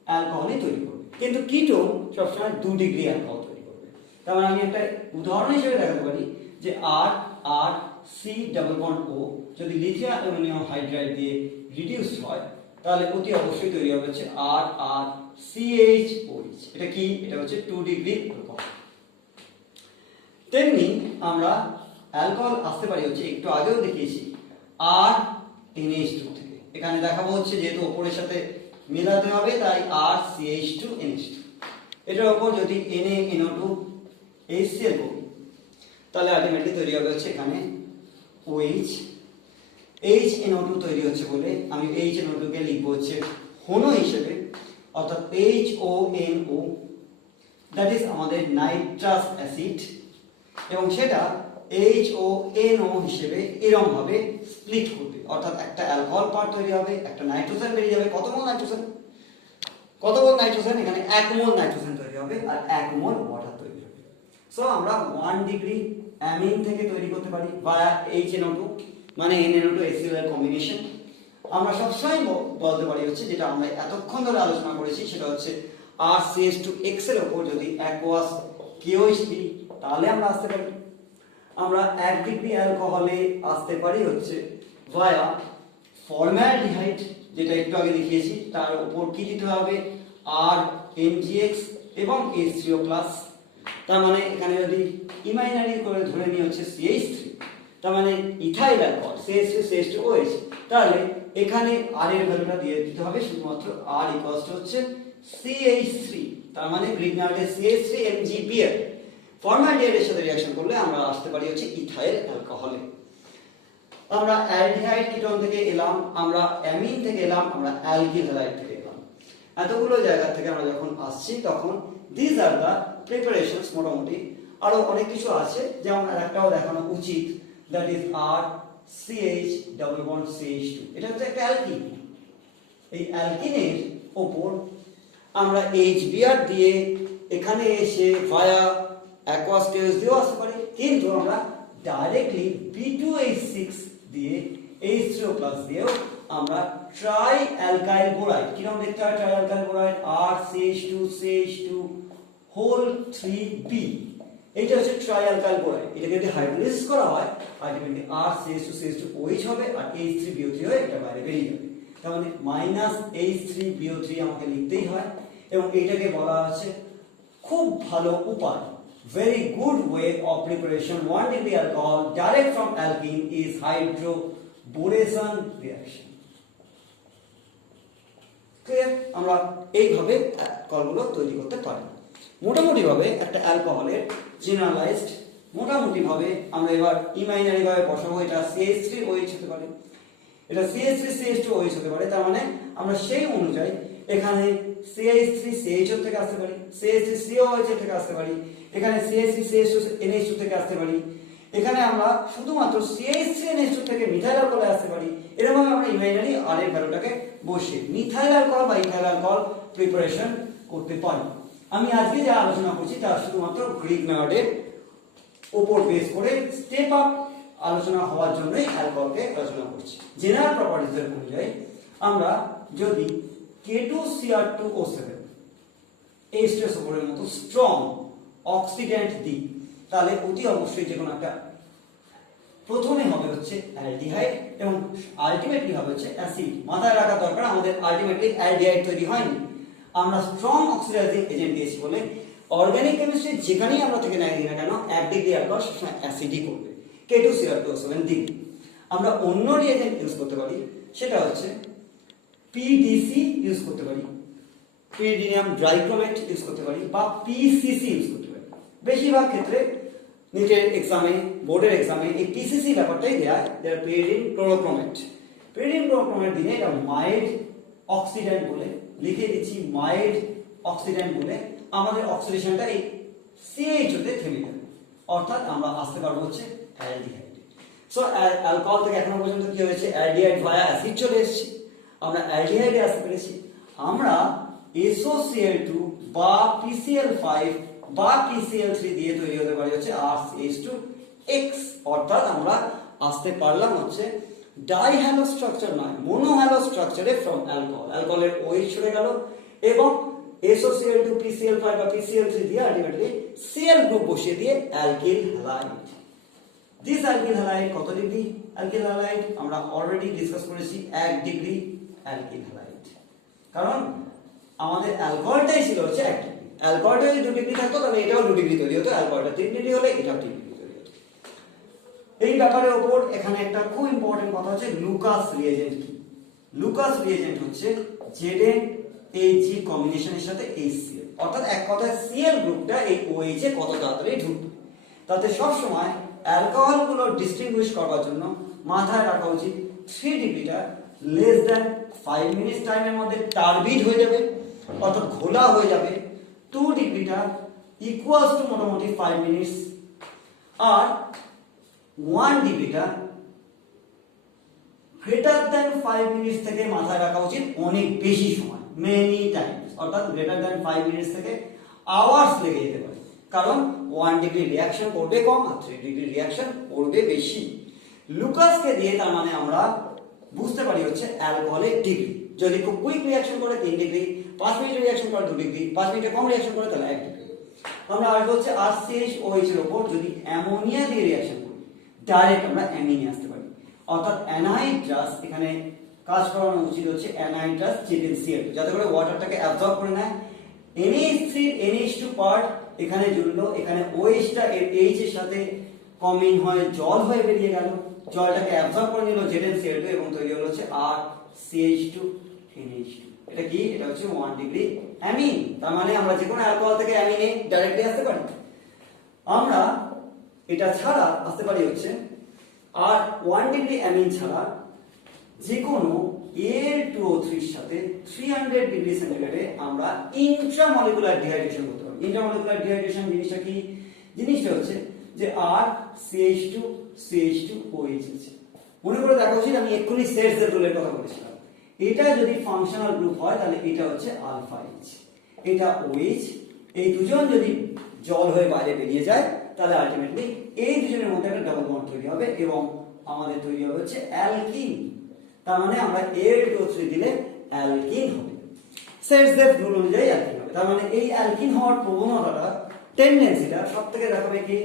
অ্যালকোহলই তৈরি করবে, কিন্তু কিটোন সবসময় 2 ডিগ্রি অ্যালকোহল তৈরি করবে। তার মানে আমি একটা উদাহরণ হিসেবে দেখাতে পারি যে আর সি ডাবল বন্ড ও যদি লিথিয়াম অ্যালুমিনিয়াম হাইড্রাইড দিয়ে রিডিউসড হয় তাহলে অতি অবশ্যই তৈরি হবে হচ্ছে আর CH OH। এটা কি? এটা হচ্ছে 2 ডিগ্রি অ্যালকোহল। তেমনি আমরা অ্যালকোহল আসতে পারি হচ্ছে একটু আগেও দেখিয়েছি আর NH2 থেকে। এখানে দেখাবো হচ্ছে যেহেতু উপরের সাথে মেলাতে হবে তাই আর CH2NH2। এটার উপর যদি NaNO2 HCl করি তাহলে আলটিমেটলি তৈরি হবে হচ্ছে এখানে OH। HNO2 তৈরি হচ্ছে বলে আমি HNO2 কে লিখবো হচ্ছে HONO হিসেবে, অর্থাৎ HONO, দ্যাট ইজ আমাদের নাইট্রাস অ্যাসিড, এবং সেটা HONO হিসেবে এরকম ভাবে স্প্লিট করবে, অর্থাৎ একটা অ্যালকোহল পার্ট তৈরি হবে, একটা নাইট্রোজেন বেরিয়ে যাবে। কত মোল নাইট্রোজেন? এখানে 1 মোল নাইট্রোজেন তৈরি হবে আর 1 মোল ওয়াটার তৈরি হবে। সো আমরা 1 ডিগ্রি অ্যামিন থেকে তৈরি করতে পারি ভায়া HNO2 মানে NaNO2 HCl এর কম্বিনেশন। আমরা সবসময় বলতে পারি হচ্ছে যেটা আমরা এতক্ষণ ধরে আলোচনা করেছি সেটা হচ্ছে RCH2X এর উপর যদি অ্যাকোয়াস KOH দিই তাহলে আমরা আসতে পারি। আমরা 1 ডিগ্রি অ্যালকোহলে আসতে পারি হচ্ছে ভায়া ফর্মালডিহাইড, যেটা একটু আগে দেখিয়েছি, তার উপর কি দিতে হবে RNGX এবং H3O+। তার মানে এখানে যদি ইমাজিনারি করে ধরে নিয়ে হচ্ছে CH3, তার মানে ইথাইল অ্যালকোহল CH3CH2OH, তাহলে এখানে R এর ভ্যালুটা দিয়ে দিতে হবে শুধুমাত্র R হচ্ছে CH3, তার মানে গ্রিক নামে CH3MgPl। ফর্মালডিহাইডের সাথে রিঅ্যাকশন করলে আমরা আসতে পারি হচ্ছে ইথাইল অ্যালকোহলে। আমরা অ্যালডিহাইড কিটোন থেকে এলাম, আমরা অ্যামিন থেকে এলাম, আমরা অ্যালকিল হ্যালাইড থেকে এলাম। এতগুলো জায়গা থেকে আমরা যখন আসছি তখন দিস আর দা প্রিপারেশনস। মোটামুটি আরো অনেক কিছু আছে যেমন একটাও দেখানো উচিত, that is RCH double bond CH2। এটা হচ্ছে একটা অ্যালকিন। এই অ্যালকিনের উপর আমরা HBr দিয়ে এখানে এসে ভায়া অ্যাকোয়াস KOH দিয়েও আসতে পারি, কিন্তু আমরা ডাইরেক্টলি B2H6 দিয়ে H3O+ দিয়েও আমরা ট্রাই অ্যালকাইল বোরাইড, কিরকম দেখতে হয় try alkyl বোরাইড RCH2CH2 whole 3B, এইটা হচ্ছে ট্রাই অ্যালকাইল বোরাইড। এটাকে যদি হাইড্রোলাইসিস করা হয় আলটিমেটলি RCH2CH2OH হবে আর H3BO3 হয়ে এটা বাইরে বেরিয়ে যাবে। তার মানে -H3BO3 আমাকে লিখতেই হয়, এবং এইটাকে বলা আছে খুব ভালো উপায়, very good way of preparation 1 degree alcohol direct from alkene is hydroboration reaction. Clear? আমরা এইভাবে অ্যালকোহলগুলো তৈরি করতে পারি। মোটামুটি ভাবে একটা অ্যালকোহলের জেনারেলাইজড মোটামুটি ভাবে আমরা এবার ইমাজিনারি ভাবে বসাবো। এটা CH3OH হতে পারে, এটা CH3CH2OH হতে পারে। তার মানে আমরা সেই অনুযায়ী এখানে CH3CHO থেকে আসতে পারি, CH3COOH থেকে আসতে পারি, এখানে CH3CH2NH2 থেকে আসতে পারি, এখানে আমরা শুধুমাত্র CH3NH2 থেকে মিথাইল অ্যালকোহলে আসতে পারি। এরকম আমরা ইমাজিনারি আর এর ভ্যালুটাকে বসিয়ে মিথাইল অ্যালকোহল বা ইথাইল অ্যালকোহল প্রিপারেশন করতে পারি। আমি আজকে যা আলোচনা করছি তা শুধুমাত্র গ্রিক মেথডের উপর বেস করে স্টেপ আপ আলোচনা হওয়ার জন্যই অ্যালকোহলকে আলোচনা করছি। জেনারেল প্রপার্টিজের অনুযায়ী আমরা যদি K2Cr2O7 H2SO4 এর মতো স্ট্রং অক্সিডেন্ট দিই, তাহলে অতি অবশ্যই যে কোনো একটা প্রথমে হবে হচ্ছে অ্যালডিহাইড এবং আলটিমেটলি হবে হচ্ছে অ্যাসিড। মাথায় রাখা দরকার আমাদের আলটিমেটলি অ্যালডিহাইড তৈরি হয়নি, আমরা স্ট্রং অক্সিডাইজিং এজেন্ট দিয়েছি বলে অর্গানিক কেমিস্ট্রি যেখানেই আমরা থেকে নেই না কেন 1 ডিগ্রি অ্যালকোহল সবসময় অ্যাসিডই করবে, K2Cr2O7 দিই। আমরা অন্য রিএজেন্ট ইউজ করতে পারি, সেটা হচ্ছে পিডিসি ইউজ করতে পারি, পিরিডিনিয়াম ডাইক্রোমেট ইউজ করতে পারি, বা পিসিসি ইউজ করতে পারি। বেশিরভাগ ক্ষেত্রে নিটের এক্সামে, বোর্ডের এক্সামে এই পিসিসি ব্যাপারটাই দেয়, যেটা পিরিডিন ক্লোরোক্রোমেট। পিরিডিন ক্লোরোক্রোমেট দিলে এটা মাইল্ড অক্সিডেন্ট বলে লিখে দিচ্ছি, মাইল্ড অক্সিডেন্ট বলে আমাদের অক্সিডেশনটা এই CH তে থেমে যাবে, অর্থাৎ আমরা আসতে পারবো হচ্ছে অ্যালডিহাইড। সো অ্যালকোহল থেকে এখনো পর্যন্ত কি হয়েছে, অ্যালডিহাইড ভায়া অ্যাসিড চলে এসেছি, আমরা অ্যালডিহাইডে আসতে পেরেছি। আমরা SOCl2 বা PCl5 বা PCl3 দিয়ে তৈরি হতে পারে হচ্ছে RCH2X, অর্থাৎ আমরা আসতে পারলাম হচ্ছে ডাইহ্যালো স্ট্রাকচার নয়, মোনোহ্যালো স্ট্রাকচারে ফ্রম অ্যালকোহল। অ্যালকোহলের OH চলে গেল এবং SOCl2 PCl5 বা PCl3 দিয়ে আলটিমেটলি Cl গ্রুপ বসিয়ে দিয়ে alkyl halide. This alkyl halide কত ডিগ্রি অ্যালকিল হ্যালাইড আমরা অলরেডি ডিসকাস করেছি, 1 ডিগ্রি অ্যালকিল হ্যালাইড। কারণ আমাদের অ্যালকোহলটাই ছিল হচ্ছে 1 ডিগ্রি, অ্যালকোহলটা যদি 2 ডিগ্রি থাকতো তাহলে এটাও 2 ডিগ্রি তৈরি হতো, অ্যালকোহলটা 3 ডিগ্রি হলে এটাও 3 ডিগ্রি তৈরি হতো। এই ব্যাপারের উপর এখানে একটা খুব ইম্পর্টেন্ট কথা হচ্ছে লুকাস রিএজেন্ট কি। লুকাস রিএজেন্ট হচ্ছে ZnHg কম্বিনেশনের সাথে HCl, অর্থাৎ এক কথায় Cl গ্রুপটা এই OH এ কত তাড়াতাড়ি ঢুকবে। তাতে সব সময় অ্যালকোহলগুলো ডিস্টিংগুইশ করার জন্য মাথায় রাখা উচিত 3 ডিগ্রিটা লেস দ্যান 5 মিনিটস টাইমের মধ্যে টারবিড হয়ে যাবে, অর্থাৎ ঘোলা হয়ে যাবে। 2 ডিগ্রিটা ইকুয়ালস টু মোটামুটি 5 মিনিটস, আর 1 ডিগ্রিটা গ্রেটার দ্যান 5 মিনিটস থেকে মাথায় রাখা উচিত অনেক বেশি সময়, মেনি টাইমস, অর্থাৎ গ্রেটার দ্যান 5 মিনিটস থেকে আওয়ার্স লেগে যেতে পারে। কারণ 1 ডিগ্রি রিঅ্যাকশন করবে কম আর 3 ডিগ্রি রিঅ্যাকশন করবে বেশি। লুকাসকে দিয়ে তার মানে আমরা বুঝতে পারি হচ্ছে অ্যালকোহলের ডিগ্রি। যদি খুব কুইক রিঅ্যাকশন করে 3 ডিগ্রি, 5 মিনিট রিঅ্যাকশন করে 2 ডিগ্রি, 5 মিনিটে কম রিঅ্যাকশন করে তাহলে 1 ডিগ্রি। আমরা আসবো হচ্ছে RCHOH এর উপর যদি অ্যামোনিয়া দিয়ে রিঅ্যাকশন করি, ডাইরেক্ট আমরা অ্যামিনে আসতে পারি, অর্থাৎ অ্যানহাইড্রাস এখানে কাজ করানো উচিত হচ্ছে অ্যানহাইড্রাস ZnCl, যাতে করে ওয়াটারটাকে অ্যাবজর্ব করে নেয়। NH3 NH2 পার্ট এখানে জুড়লো, এখানে OH টা এর H এর সাথে কম্বিন হয়ে জল হয়ে বেরিয়ে গেল, জলটাকে অ্যাবজর্ব করে নিল ZnCl2 এবং তৈরি হলো হচ্ছে RCH2NH2। এটা কি, এটা হচ্ছে 1 ডিগ্রি অ্যামিন। তার মানে আমরা যে কোনো অ্যালকোহল থেকে অ্যামিনে ডাইরেক্টলি আসতে পারি। আমরা এটা ছাড়া আসতে পারি হচ্ছে আর 1 ডিগ্রি অ্যামিন ছাড়া যে কোনো Al2O3 এর সাথে 300 ডিগ্রি সেন্টিগ্রেডে আমরা ইন্ট্রামলিকুলার ডিহাইড্রেশন করতে পারি। ইন্ট্রামলিকুলার ডিহাইড্রেশন জিনিসটা কি, জিনিসটা হচ্ছে যে RCH2CH2OH আছে। মনে করে দেখা উচিত আমি এক্ষুনি সেটসের রুলের কথা বলেছিলাম, এটা যদি ফাংশনাল গ্রুপ হয় তাহলে এটা হচ্ছে আলফা H, এটা OH, এই দুজন যদি জল হয়ে বাইরে বেরিয়ে যায় তাহলে আলটিমেটলি এই দুজনের মধ্যে একটা ডাবল বন্ড তৈরি হবে এবং আমাদের তৈরি হবে হচ্ছে অ্যালকিন। তার মানে আমরা Al2O3 দিলে অ্যালকিন হবে, সেটসের রুল অনুযায়ী অ্যালকিন হবে। তার মানে এই অ্যালকিন হওয়ার প্রবণতাটা, টেন্ডেন্সিটা সবথেকে দেখাবে কি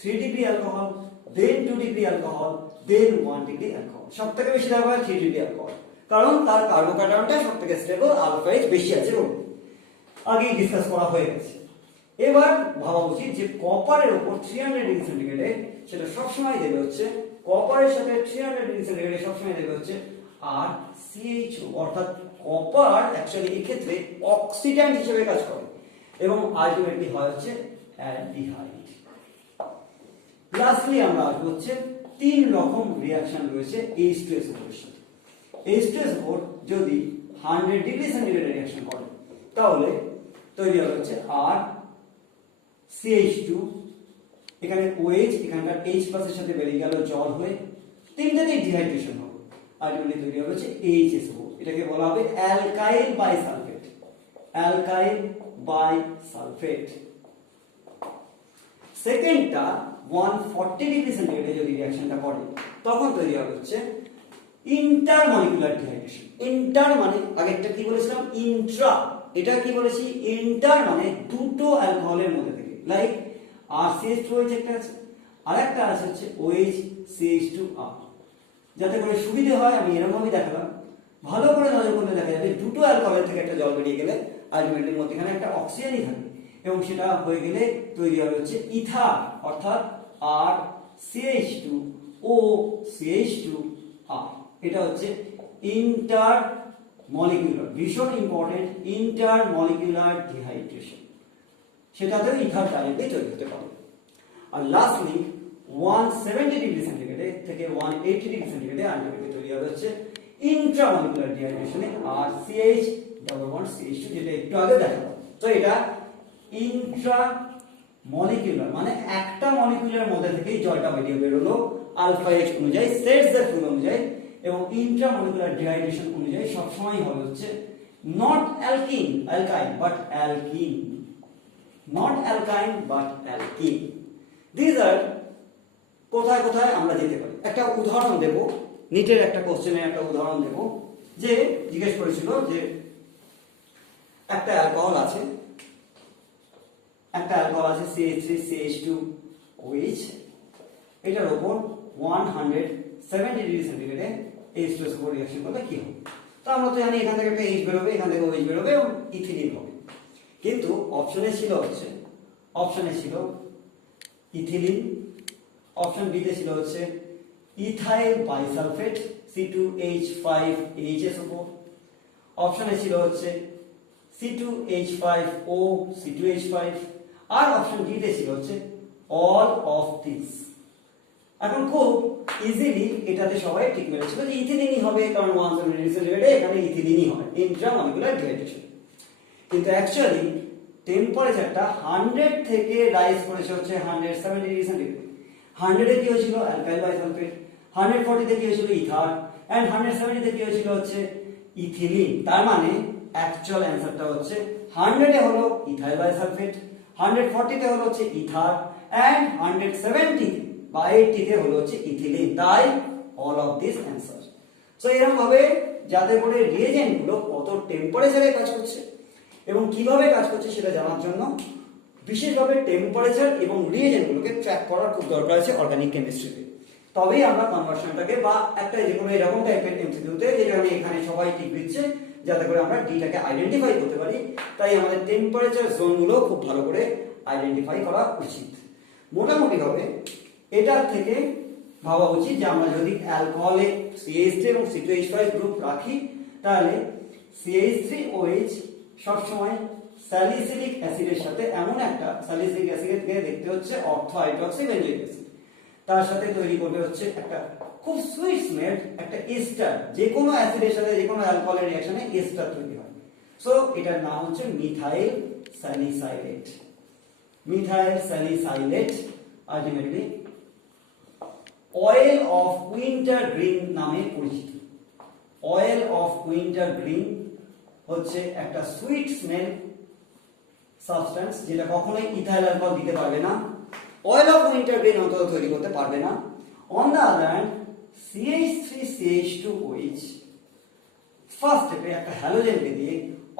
3 ডিগ্রি অ্যালকোহল, দেন 2 ডিগ্রি অ্যালকোহল, দেন 1 ডিগ্রি অ্যালকোহল। সবথেকে বেশি দেখাবে 3 ডিগ্রি অ্যালকোহল, কারণ তার কার্বোক্যাটায়নটা সবথেকে স্টেবল, আলফা H বেশি আছে বলে আগেই ডিসকাস করা হয়ে গেছে। এবার ভাবা উচিত যে কপারের উপর 300 ডিগ্রি সেন্টিগ্রেডে সেটা সবসময় দেবে হচ্ছে, কপারের সাথে 300 ডিগ্রি সেন্টিগ্রেডে সবসময় দেবে হচ্ছে RCHO, অর্থাৎ কপার অ্যাকচুয়ালি এই ক্ষেত্রে অক্সিডেন্ট হিসেবে কাজ করে এবং আলটিমেটলি হয় হচ্ছে অ্যালডিহাইড। লাস্টলি আমরা আসবো হচ্ছে 3 রকম রিঅ্যাকশন রয়েছে H2SO4 এর সাথে। H2SO4 যদি 100 ডিগ্রি সেন্টিগ্রেডে রিঅ্যাকশন করে তাহলে তৈরি হবে হচ্ছে RCH2, এখানে OH, এখানকার H প্লাসের সাথে বেরিয়ে গেল জল হয়ে, তিনটাতেই ডিহাইড্রেশন হবে, আলটিমেটলি তৈরি হবে হচ্ছে HSO4। এটাকে বলা হবে অ্যালকাইল বাইসালফেট, অ্যালকাইল বাইসালফেট। সেকেন্ডটা 140 ডিগ্রি সেন্টিগ্রেডে যদি রিঅ্যাকশনটা করে তখন তৈরি হবে হচ্ছে ইন্টারমলিকুলার ডিহাইড্রেশন। ইন্টার মানে আগেরটা কি বলেছিলাম, ইন্ট্রা, এটা কি বলেছি, ইন্টার মানে দুটো অ্যালকোহলের মধ্যে থেকে, লাইক RCH2OH একটা আছে, আর একটা আছে হচ্ছে OH CH2R। যাতে করে সুবিধে হয় আমি এরকম ভাবে দেখালাম, ভালো করে নজর করলে দেখা যাবে দুটো অ্যালকোহলের থেকে একটা জল বেরিয়ে গেলে আলটিমেটলি মধ্যখানে একটা অক্সিজেনই থাকে, এবং সেটা হয়ে গেলে তৈরি হবে হচ্ছে ইথার, অর্থাৎ RCH2O CH2R। এটা হচ্ছে ইন্টার মলিকুলার, ভীষণ ইম্পর্টেন্ট, ইন্টার মলিকুলার ডিহাইড্রেশন, সেটাতেও ইথার ডাইরেক্টলি তৈরি হতে পারে। আর লাস্টলি 170 ডিগ্রি সেন্টিগ্রেডে থেকে 180 ডিগ্রি সেন্টিগ্রেডে আলটিমেটলি তৈরি হবে হচ্ছে intramolecular ডিহাইড্রেশনে RCH double bond CH2, যেটা একটু আগে দেখাবো। তো এটা ইন্ট্রা মলিকুলার মানে একটা মলিকুলের মধ্যে থেকেই জলটা বেরিয়ে বেরোলো আলফা H অনুযায়ী, সেটসের রুল অনুযায়ী, এবং ইন্ট্রামলিকুলার ডিহাইড্রেশন অনুযায়ী সবসময় হবে হচ্ছে not alkene alkyne but alkene, not alkyne but alkene. This আর কোথায় কোথায় আমরা যেতে পারি। একটা উদাহরণ দেব, নিটের একটা কোশ্চেনের একটা উদাহরণ দেব, যে জিজ্ঞেস করেছিল যে একটা অ্যালকোহল আছে, CH3CH2OH, এটার উপর 170 ডিগ্রি সেন্টিগ্রেডে H2SO4 রিঅ্যাকশন করলে কি হবে। তো আমরা তো জানি এখান থেকে একটা H বেরোবে, এখান থেকে OH বেরোবে এবং ইথিলিন হবে। কিন্তু অপশনে ছিল ইথিলিন, অপশন বি তে ছিল হচ্ছে ইথাইল বাইসালফেট C2H5HSO4, অপশনে ছিল হচ্ছে C2H5O C2H5, আর অপশন ডি তে ছিল হচ্ছে অল অফ দিস। এখন খুব ইজিলি এটাতে সবাই ঠিক মেরেছিল যে ইথিলিনই হবে, কারণ 170 ডিগ্রি সেন্টিগ্রেডে এখানে ইথিলিনই হয়, ইন্ট্রামলিকুলার ডিহাইড্রেশন। কিন্তু অ্যাকচুয়ালি টেম্পারেচারটা 100 থেকে রাইজ করেছে হচ্ছে 170 ডিগ্রি সেন্টিগ্রেড। 100 এ কি হয়েছিল অ্যালকাইল বাইসালফেট, 140 তে কি হয়েছিল ইথার, এন্ড 170 তে কি হয়েছিল হচ্ছে ইথিলিন। তার মানে অ্যাকচুয়াল অ্যানসারটা হচ্ছে 100 এ হলো ইথাইল বাইসালফেট, 140 তে হলো হচ্ছে ইথার, এন্ড 170 বা 80 তে হলো হচ্ছে ইথিলিন। তাই all of this answer. So এরকম ভাবে যাতে করে রিএজেন্ট গুলো কত টেম্পারেচারে কাজ করছে এবং কিভাবে কাজ করছে সেটা জানার জন্য বিশেষভাবে টেম্পারেচার এবং রিএজেন্ট গুলোকে ট্র্যাক করার খুব দরকার আছে অর্গানিক কেমিস্ট্রিতে। তবেই আমরা কনভার্সনটাকে বা একটা যে কোনো এরকম টাইপের এমসিকিউতে, যেখানে এখানে সবাই ঠিক দিচ্ছে, যাতে করে আমরা ডিটাকে আইডেন্টিফাই করতে পারি। তাই আমাদের টেম্পারেচার জোনগুলো খুব ভালো করে আইডেন্টিফাই করা উচিত। মোটামুটি ভাবে এটার থেকে ভাবা উচিত যে আমরা যদি অ্যালকোহলে CH3 এবং C2H5 গ্রুপ রাখি, তাহলে CH3OH সবসময় স্যালিসিলিক অ্যাসিডের সাথে, এমন একটা স্যালিসিলিক অ্যাসিডকে দেখতে হচ্ছে অর্থো হাইড্রক্সি বেঞ্জোইক অ্যাসিড, তার সাথে তৈরি করবে হচ্ছে একটা খুব সুইট স্মেল একটা এস্টার। যে কোনো অ্যাসিডের সাথে যে কোনো অ্যালকোহলের রিঅ্যাকশনে এস্টার তৈরি হয়। সো এটার নাম হচ্ছে methyl salicylate. Methyl salicylate ultimately oil of winter green নামে পরিচিত। অয়েল অফ উইন্টার গ্রিন হচ্ছে একটা সুইট স্মেল সাবস্টেন্স, যেটা কখনোই ইথাইল অ্যালকোহল দিতে পারবে না, অয়েল অফ উইন্টার গ্রিন অন্তত তৈরি করতে পারবে না। On the other hand CH3CH2OH first স্টেপে একটা হ্যালোজেনকে দিয়ে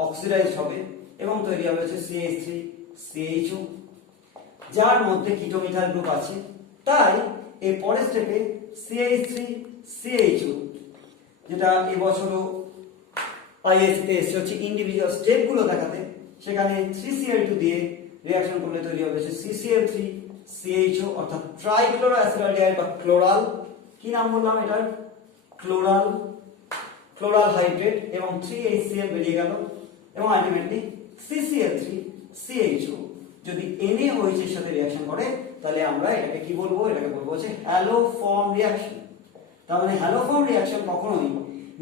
অক্সিডাইজ হবে এবং তৈরি হবে হচ্ছে CH3CHO, যার মধ্যে কিটোমিথাইল গ্রুপ আছে। তাই এই পরের স্টেপে CH3CHO, যেটা এবছরও আইএসসি তে এসে হচ্ছে ইন্ডিভিজুয়াল স্টেপগুলো দেখাতে, সেখানে 3Cl2 দিয়ে রিঅ্যাকশন করলে তৈরি হবে হচ্ছে CCl3CHO, অর্থাৎ ট্রাইক্লোরোঅ্যাসিটালডিহাইড বা ক্লোরাল। কি নাম বললাম এটার? ক্লোরাল, ক্লোরাল হাইড্রেট, এবং 3HCl বেরিয়ে গেল, এবং আলটিমেটলি CCl3CHO যদি NaOH এর সাথে রিঅ্যাকশন করে, তাহলে আমরা এটাকে কি বলবো? এটাকে বলবো হচ্ছে হ্যালো ফর্ম রিঅ্যাকশন। তার মানে হ্যালো ফর্ম রিঅ্যাকশন কখনোই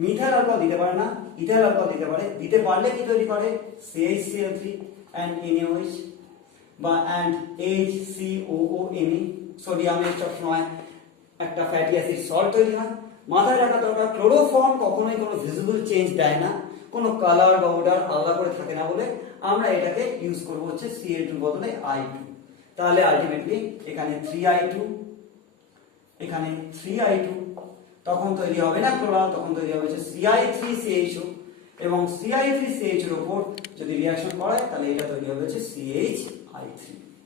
মিথাইল অ্যালকোহল দিতে পারে না, ইথাইল অ্যালকোহল দিতে পারে। দিতে পারলে কি তৈরি করে? CHCl3 and NaOH বা and HCOONA। সোডিয়ামের সবসময় একটা ফ্যাটি অ্যাসিড সল্ট তৈরি হয়। মাথায় রাখা দরকার, ক্লোরোফর্ম কখনোই কোনো ভিজিবল চেঞ্জ দেয় না, কোনো কালার বা ওডার আলাদা করে থাকে না বলে আমরা এটাকে ইউজ করব হচ্ছে Cl2 বদলে I2। তাহলে আলটিমেটলি এখানে 3I2, এখানে 3I2, তখন তৈরি হবে না ক্লোরাল, তখন তৈরি হবে হচ্ছে Ci3CHO, এবং CI3CH এর উপর যদি রিঅ্যাকশন করায় তাহলে এটা তৈরি হবে হচ্ছে CHI3।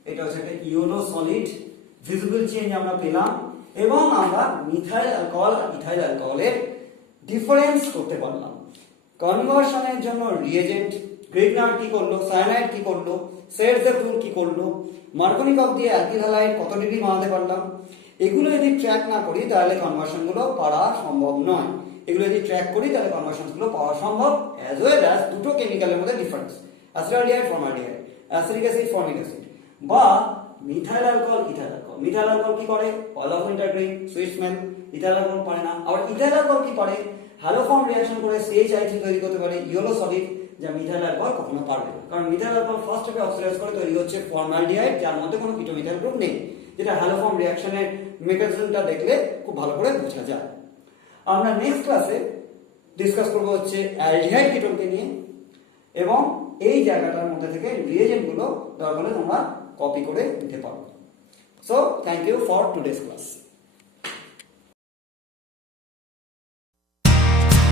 এটা হচ্ছে একটা ইয়েলো সলিড ভিজিবল চেঞ্জ আমরা পেলাম এবং আমরা মিথাইল অ্যালকোহল আর ইথাইল অ্যালকোহলের ডিফারেন্স করতে পারলাম। কনভার্সনের জন্য রিএজেন্ট গ্রিগনার কি করলো, সায়ানাইড কি করলো, সেরজেফুল কি করলো, মার্কনিকভ দিয়ে অ্যালকিল হ্যালাইড কত ডিগ্রি বানাতে পারলাম, এগুলো যদি ট্র্যাক না করি তাহলে কনভার্সন গুলো পাওয়া সম্ভব নয়। এগুলো যদি ট্র্যাক করি তাহলে কনভার্সন গুলো পাওয়া সম্ভব, অ্যাজ ওয়েল অ্যাজ দুটো কেমিক্যালের মধ্যে difference, acetaldehyde formaldehyde, acetic acid formic acid, বা methyl alcohol ethyl alcohol. Methyl alcohol কি করে, oil of wintergreen sweet smell, ethyl alcohol পারে না। আবার ইথাইল অ্যালকোহল কি পারে, হ্যালোফর্ম রিঅ্যাকশন করে CHI3 তৈরি করতে পারে, ইয়েলো সলিড, যা মিথাইল অ্যালকোহল কখনো পারবে না। কারণ মিথাইল অ্যালকোহল ফার্স্ট স্টেপে অক্সিডাইজ করে তৈরি হচ্ছে ফর্মালডিহাইড, যার মধ্যে কোনো কিটোমিথাইল গ্রুপ নেই, যেটা হ্যালোফর্ম রিঅ্যাকশনের মেকানিজমটা দেখলে খুব ভালো করে বোঝা যায়। আমরা নেক্সট ক্লাসে ডিসকাস করব হচ্ছে অ্যালডিহাইড কিটোনকে নিয়ে, এবং এই জায়গাটার মধ্যে থেকে রিএজেন্ট গুলো দরকার হলে তোমরা কপি করে নিতে পারো। So thank you for today's class.